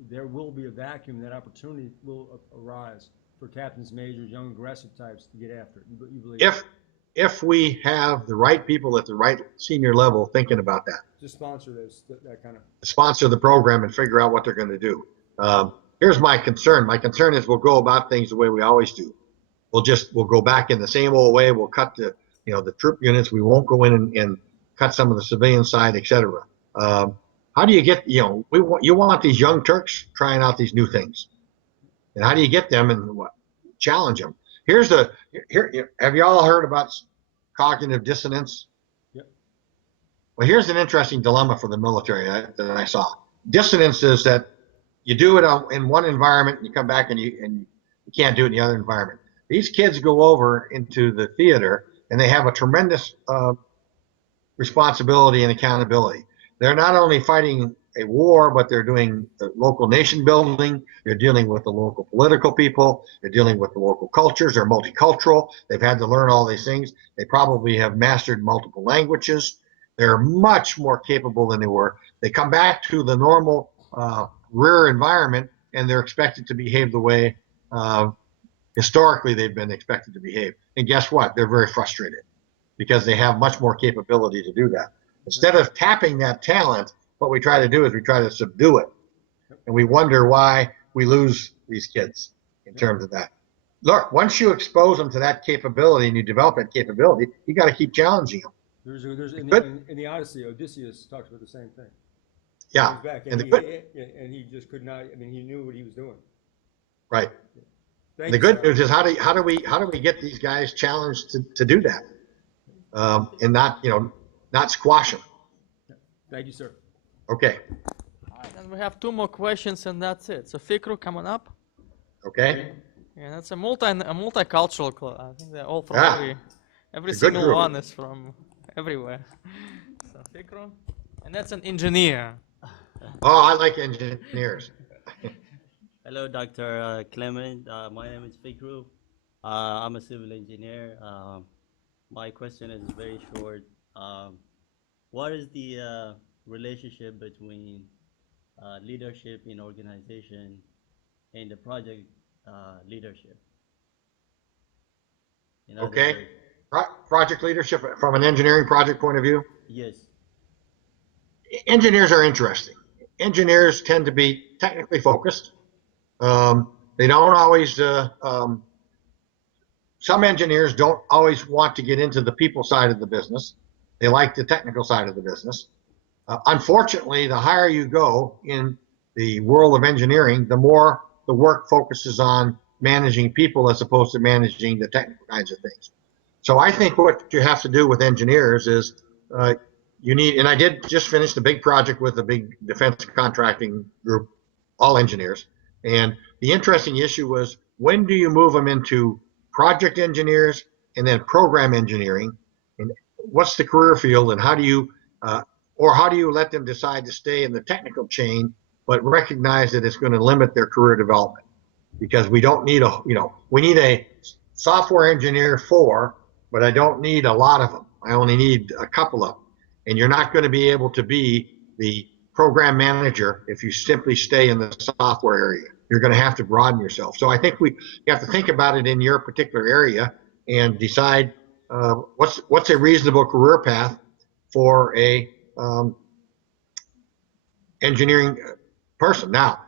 there will be a vacuum, that opportunity will arise for captains, majors, young aggressive types to get after it. You believe If we have the right people at the right senior level thinking about that, to sponsor that kind of sponsor the program and figure out what they're going to do. Here's my concern. My concern is we'll go about things the way we always do. We'll go back in the same old way. We'll cut the troop units. We won't go in and cut some of the civilian side, etc. How do you get, you want these young Turks trying out these new things, and how do you get them and challenge them? Have you all heard about cognitive dissonance? Yep. Well, here's an interesting dilemma for the military that I saw. Dissonance is that you do it in one environment and you come back and you can't do it in the other environment. These kids go over into the theater and they have a tremendous responsibility and accountability. They're not only fighting a war, but they're doing the local nation building. They're dealing with the local political people. They're dealing with the local cultures. They're multicultural. They've had to learn all these things. They probably have mastered multiple languages. They're much more capable than they were. They come back to the normal rear environment and they're expected to behave the way historically they've been expected to behave. And guess what? They're very frustrated because they have much more capability to do that. Instead of tapping that talent, what we try to do is we try to subdue it. And we wonder why we lose these kids in terms of that. Look, once you expose them to that capability and you develop that capability, you got to keep challenging them. In the Odyssey, Odysseus talks about the same thing. Yeah. He was back and he just could not, he knew what he was doing. Right. Thank The you, good sir. news is how do we get these guys challenged to do that, and not squash them. Thank you, sir. Okay. And we have 2 more questions and that's it. So Fikru, come on up. Okay. And it's a multicultural club. I think they're all from every It's a good single group. one is from everywhere. So Fikru, and that's an engineer. Oh, I like engineers. Hello, Dr. Clement. My name is Fikru. I'm a civil engineer. My question is very short. What is the relationship between leadership in organization and the project leadership? In other Okay. words, Project leadership from an engineering project point of view. yes. Engineers are interesting. Engineers tend to be technically focused. They don't always some engineers don't always want to get into the people side of the business. They like the technical side of the business. Unfortunately, the higher you go in the world of engineering, the more the work focuses on managing people as opposed to managing the technical kinds of things. So I think what you have to do with engineers is you need, and I did just finish the big project with a big defense contracting group, all engineers. And the interesting issue was, when do you move them into project engineers and then program engineering? And what's the career field, and how do you, or how do you let them decide to stay in the technical chain, but recognize that it's going to limit their career development? Because we don't need we need a software engineer but I don't need a lot of them. I only need a couple of them. And you're not going to be able to be the program manager if you simply stay in the software area. You're going to have to broaden yourself. So I think you have to think about it in your particular area and decide what's a reasonable career path for a engineering person. Now,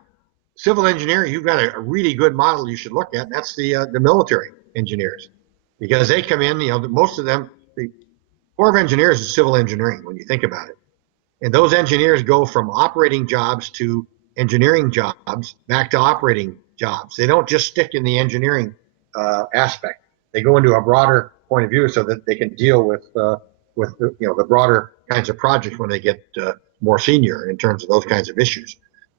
civil engineering, you've got a really good model you should look at, and that's the military engineers, because they come in, most of them, the Corps of Engineers is civil engineering when you think about it. And those engineers go from operating jobs to engineering jobs back to operating jobs. They don't just stick in the engineering aspect. They go into a broader point of view so that they can deal with the broader kinds of projects when they get more senior in terms of those kinds of issues.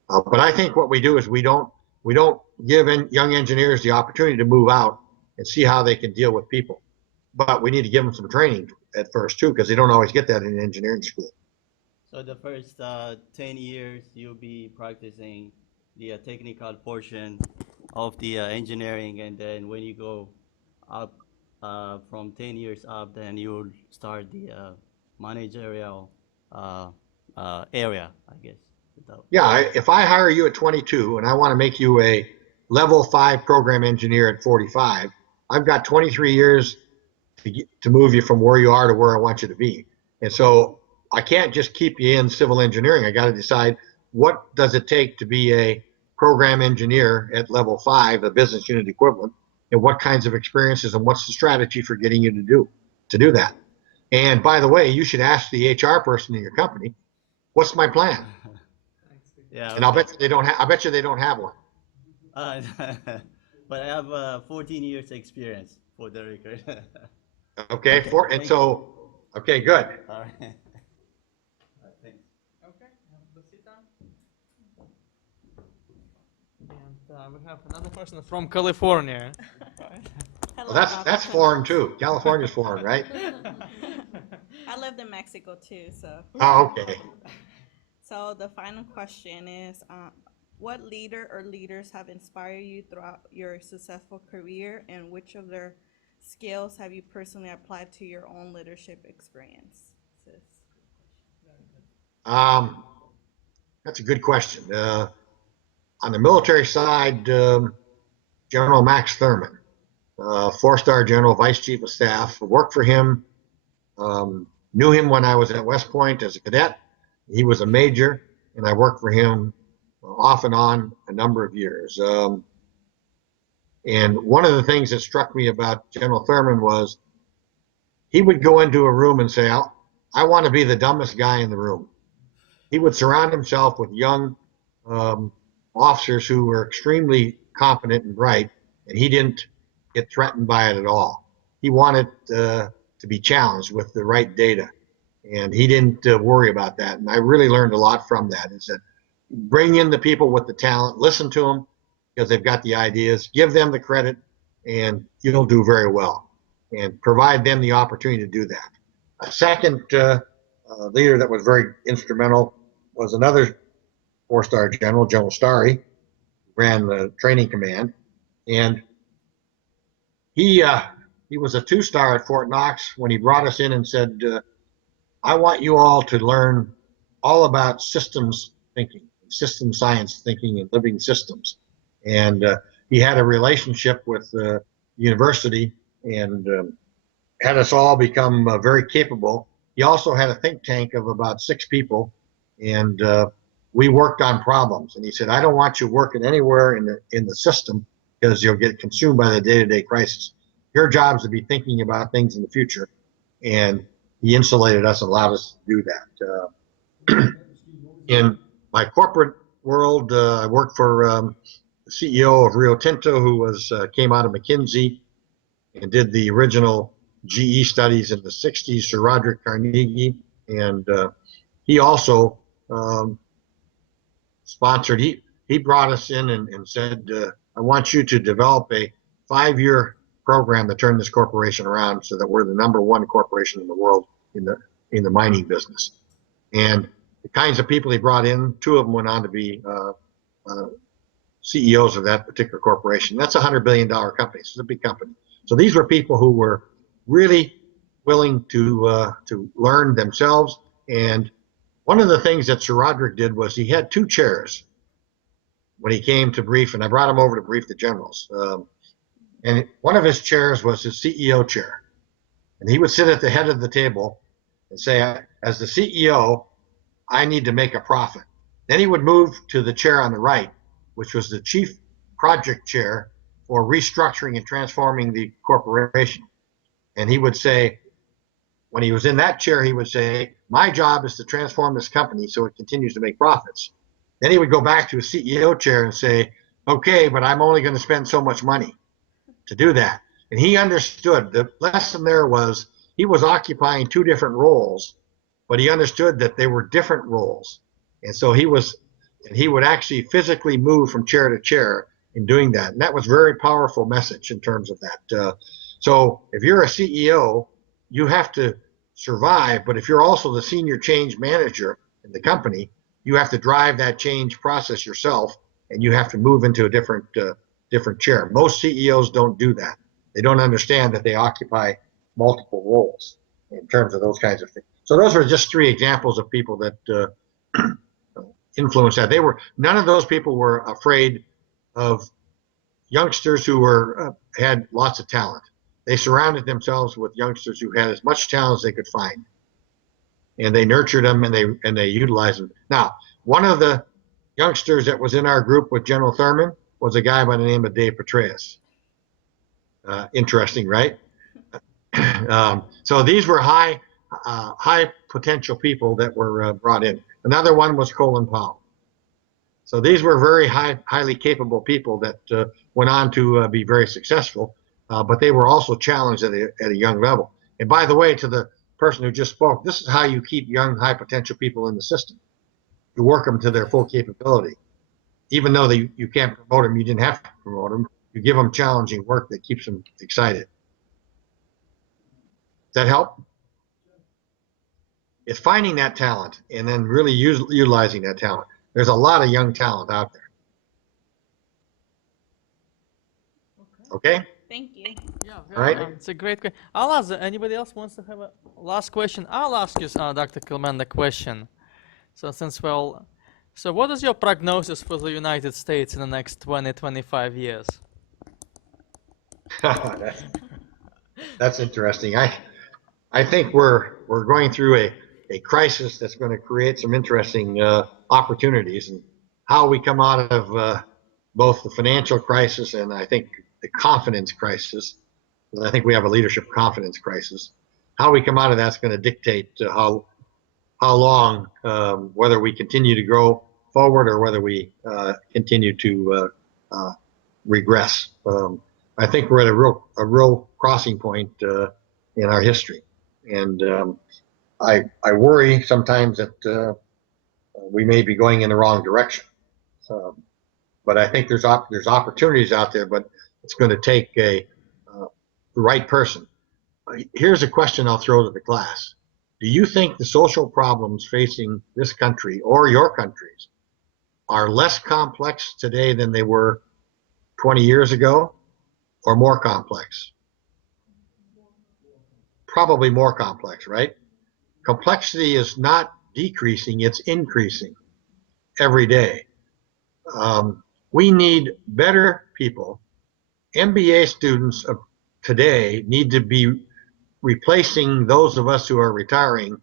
But I think what we do is we don't give young engineers the opportunity to move out and see how they can deal with people. But we need to give them some training at first too, because they don't always get that in engineering school. So the first 10 years, you'll be practicing the technical portion of the engineering, and then when you go up from 10 years up, then you'll start the managerial area, I guess. Yeah, if I hire you at 22 and I want to make you a level 5 program engineer at 45, I've got 23 years to move you from where you are to where I want you to be. And so I can't just keep you in civil engineering. I got to decide, what does it take to be a program engineer at level 5, a business unit equivalent, and what kinds of experiences and what's the strategy for getting you to do that. And by the way, you should ask the HR person in your company, what's my plan? Yeah, and I'll bet you they don't have one. But I have 14 years experience for the record. Okay, okay, good. All right. Thanks. Okay, let's sit down. And we have another person from California. Well, that's foreign too. California's foreign, right? I lived in Mexico too, so. Oh, okay. So the final question is, what leader or leaders have inspired you throughout your successful career, and which of their skills have you personally applied to your own leadership experience? That's a good question. On the military side, General Max Thurman, 4-star general, vice chief of staff, worked for him, knew him when I was at West Point as a cadet. He was a major, and I worked for him off and on a number of years. And one of the things that struck me about General Thurman was he would go into a room and say, I want to be the dumbest guy in the room. He would surround himself with young officers who were extremely competent and bright, and he didn't get threatened by it at all. He wanted to be challenged with the right data, and he didn't worry about that. And I really learned a lot from that. Is that bring in the people with the talent, listen to them because they've got the ideas, give them the credit, and you'll do very well. And provide them the opportunity to do that. A second leader that was very instrumental was another 4-star general, General Starry, ran the training command, and he was a 2-star at Fort Knox when he brought us in and said, I want you all to learn all about systems thinking, system science thinking, and living systems. And he had a relationship with the university and had us all become very capable. He also had a think tank of about 6 people, and we worked on problems. And he said, I don't want you working anywhere in the system because you'll get consumed by the day-to-day crisis. Your job is to be thinking about things in the future, and he insulated us and allowed us to do that. In my corporate world, I worked for the CEO of Rio Tinto, who came out of McKinsey and did the original GE studies in the 60s, Sir Roderick Carnegie, and he also sponsored. He brought us in and said, "I want you to develop a 5-year program to turn this corporation around, so that we're the #1 corporation in the world in the mining business." And the kinds of people he brought in, 2 of them went on to be CEOs of that particular corporation. That's a $100 billion company. So it's a big company. So these were people who were really willing to learn themselves. And one of the things that Sir Roderick did was he had 2 chairs when he came to brief, and I brought him over to brief the generals. And one of his chairs was his CEO chair. And he would sit at the head of the table and say, as the CEO, I need to make a profit. Then he would move to the chair on the right, which was the chief project chair for restructuring and transforming the corporation. And he would say, when he was in that chair, he would say, my job is to transform this company so it continues to make profits. Then he would go back to his CEO chair and say, okay, but I'm only going to spend so much money to do that. And he understood. The lesson there was he was occupying 2 different roles, but he understood that they were different roles. And so he would actually physically move from chair to chair in doing that. And that was a very powerful message in terms of that. So if you're a CEO, you have to survive, but if you're also the senior change manager in the company, you have to drive that change process yourself, and you have to move into a different chair. Most CEOs don't do that. They don't understand that they occupy multiple roles in terms of those kinds of things. So those are just 3 examples of people that influenced that. None of those people were afraid of youngsters who had lots of talent. They surrounded themselves with youngsters who had as much talent as they could find, and they nurtured them and they utilized them. Now, one of the youngsters that was in our group with General Thurman was a guy by the name of Dave Petraeus. Interesting, right? So these were high potential people that were brought in. Another one was Colin Powell. So these were very highly capable people that went on to be very successful, but they were also challenged at a young level. And by the way, to the person who just spoke, this is how you keep young, high potential people in the system. You work them to their full capability. Even though you can't promote them, you didn't have to promote them. You give them challenging work that keeps them excited. Does that help? It's finding that talent and then really utilizing that talent. There's a lot of young talent out there. Okay? Thank you. Yeah, All right. it's a great question. I'll ask, anybody else wants to have a last question? I'll ask you, Dr. Clement, the question. So so what is your prognosis for the United States in the next 20, 25 years? That's interesting. I think we're going through a crisis that's going to create some interesting opportunities, and how we come out of both the financial crisis and I think the confidence crisis. I think we have a leadership confidence crisis. How we come out of that's going to dictate how long, whether we continue to grow forward or whether we continue to regress. I think we're at a real crossing point in our history, and I worry sometimes that we may be going in the wrong direction. But I think there's opportunities out there, but it's going to take the right person. Here's a question I'll throw to the class. Do you think the social problems facing this country or your countries are less complex today than they were 20 years ago, or more complex? Probably more complex, right? Complexity is not decreasing, it's increasing every day. We need better people. MBA students of today need to be replacing those of us who are retiring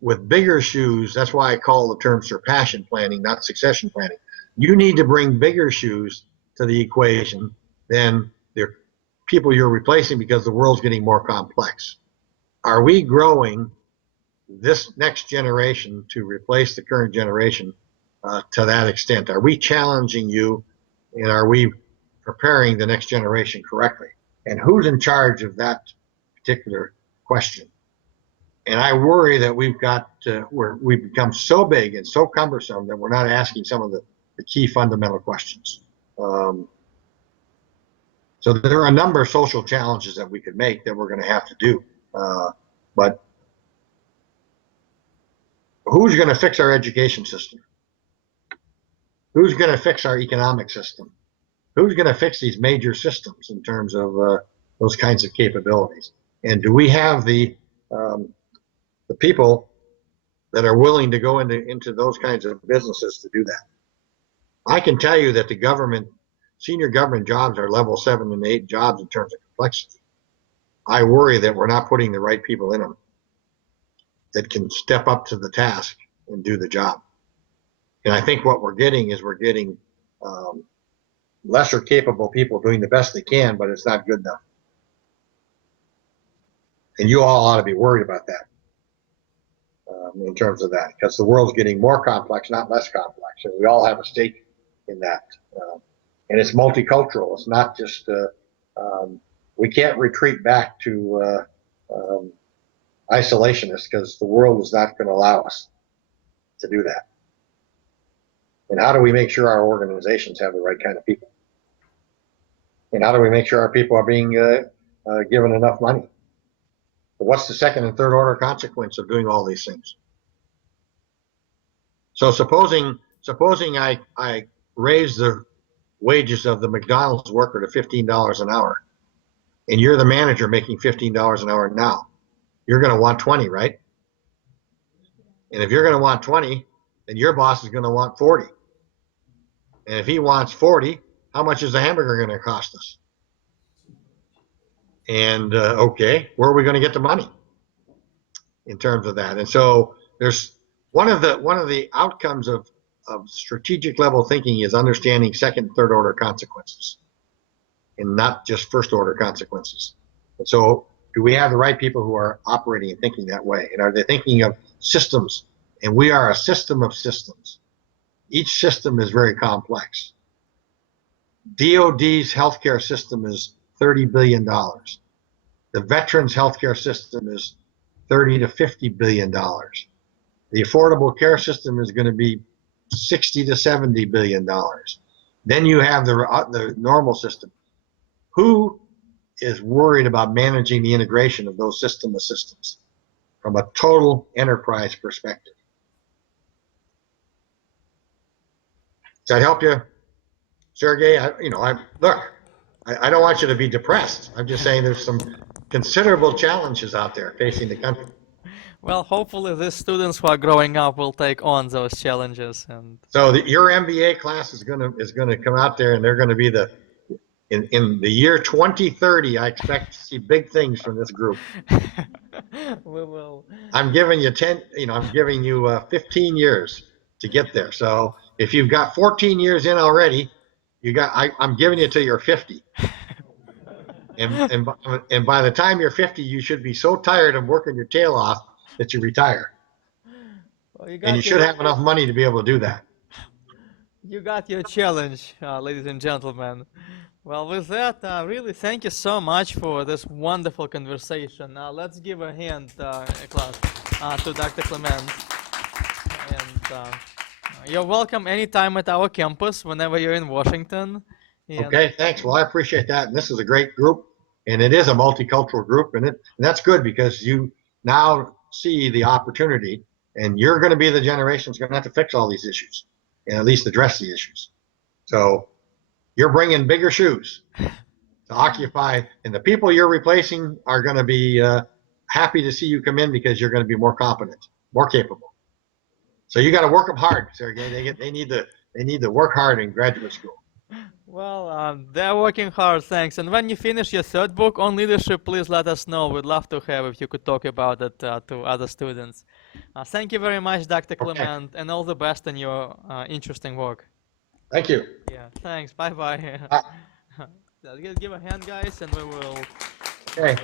with bigger shoes. That's why I call the term succession planning, not succession planning. You need to bring bigger shoes to the equation than the people you're replacing because the world's getting more complex. Are we growing this next generation to replace the current generation to that extent? Are we challenging you, and are we preparing the next generation correctly? And who's in charge of that particular question? And I worry that we've become so big and so cumbersome that we're not asking some of the key fundamental questions. So there are a number of social challenges that we could make that we're going to have to do. But who's going to fix our education system? Who's going to fix our economic system? Who's going to fix these major systems in terms of those kinds of capabilities? And do we have the people that are willing to go into those kinds of businesses to do that? I can tell you that the government, senior government jobs are level 7 and 8 jobs in terms of complexity. I worry that we're not putting the right people in them that can step up to the task and do the job. And I think what we're getting is lesser capable people doing the best they can, but it's not good enough. And you all ought to be worried about that in terms of that, because the world's getting more complex, not less complex. And we all have a stake in that. And it's multicultural. It's not just, we can't retreat back to isolationists because the world is not going to allow us to do that. And how do we make sure our organizations have the right kind of people? And how do we make sure our people are being given enough money? But what's the second and third order consequence of doing all these things? So supposing I raise the wages of the McDonald's worker to $15 an hour, and you're the manager making $15 an hour now, you're going to want 20, right? And if you're going to want 20, then your boss is going to want 40. And if he wants 40, how much is a hamburger going to cost us? And okay, where are we going to get the money in terms of that? And so there's one of the outcomes of strategic level thinking is understanding second, third order consequences, and not just first order consequences. And so, do we have the right people who are operating and thinking that way? And are they thinking of systems? And we are a system of systems. Each system is very complex. DOD's healthcare system is $30 billion. The veterans healthcare system is $30 to $50 billion. The affordable care system is going to be $60 to $70 billion. Then you have the normal system. Who is worried about managing the integration of those system of systems from a total enterprise perspective? Does that help you, Sergey? I don't want you to be depressed. I'm just saying there's some considerable challenges out there facing the country. Well, hopefully the students who are growing up will take on those challenges. And so your MBA class is gonna come out there, and they're going to be in the year 2030. I expect to see big things from this group. we will. I'm giving you 15 years to get there. So if you've got 14 years in already, I'm giving you till you're 50. And by the time you're 50, you should be so tired of working your tail off that you retire. Well, and you should have enough money to be able to do that. You got your challenge, ladies and gentlemen. Well, with that, really thank you so much for this wonderful conversation. Let's give a hand, class, to Dr. Clement. And you're welcome anytime at our campus, whenever you're in Washington. And okay, thanks. Well, I appreciate that. And this is a great group, and it is a multicultural group, and that's good because you now see the opportunity, and you're going to be the generation that's going to have to fix all these issues and at least address the issues. So you're bringing bigger shoes to occupy, and the people you're replacing are going to be happy to see you come in because you're going to be more competent, more capable. So you got to work them hard, Sergey. They need to work hard in graduate school. well, they're working hard, thanks. And when you finish your third book on leadership, please let us know. We'd love to have if you could talk about it to other students. Thank you very much, Dr. Clement, and all the best in your interesting work. Thank you. Yeah, thanks. Bye-bye. Let's give a hand, guys, and we will. Okay.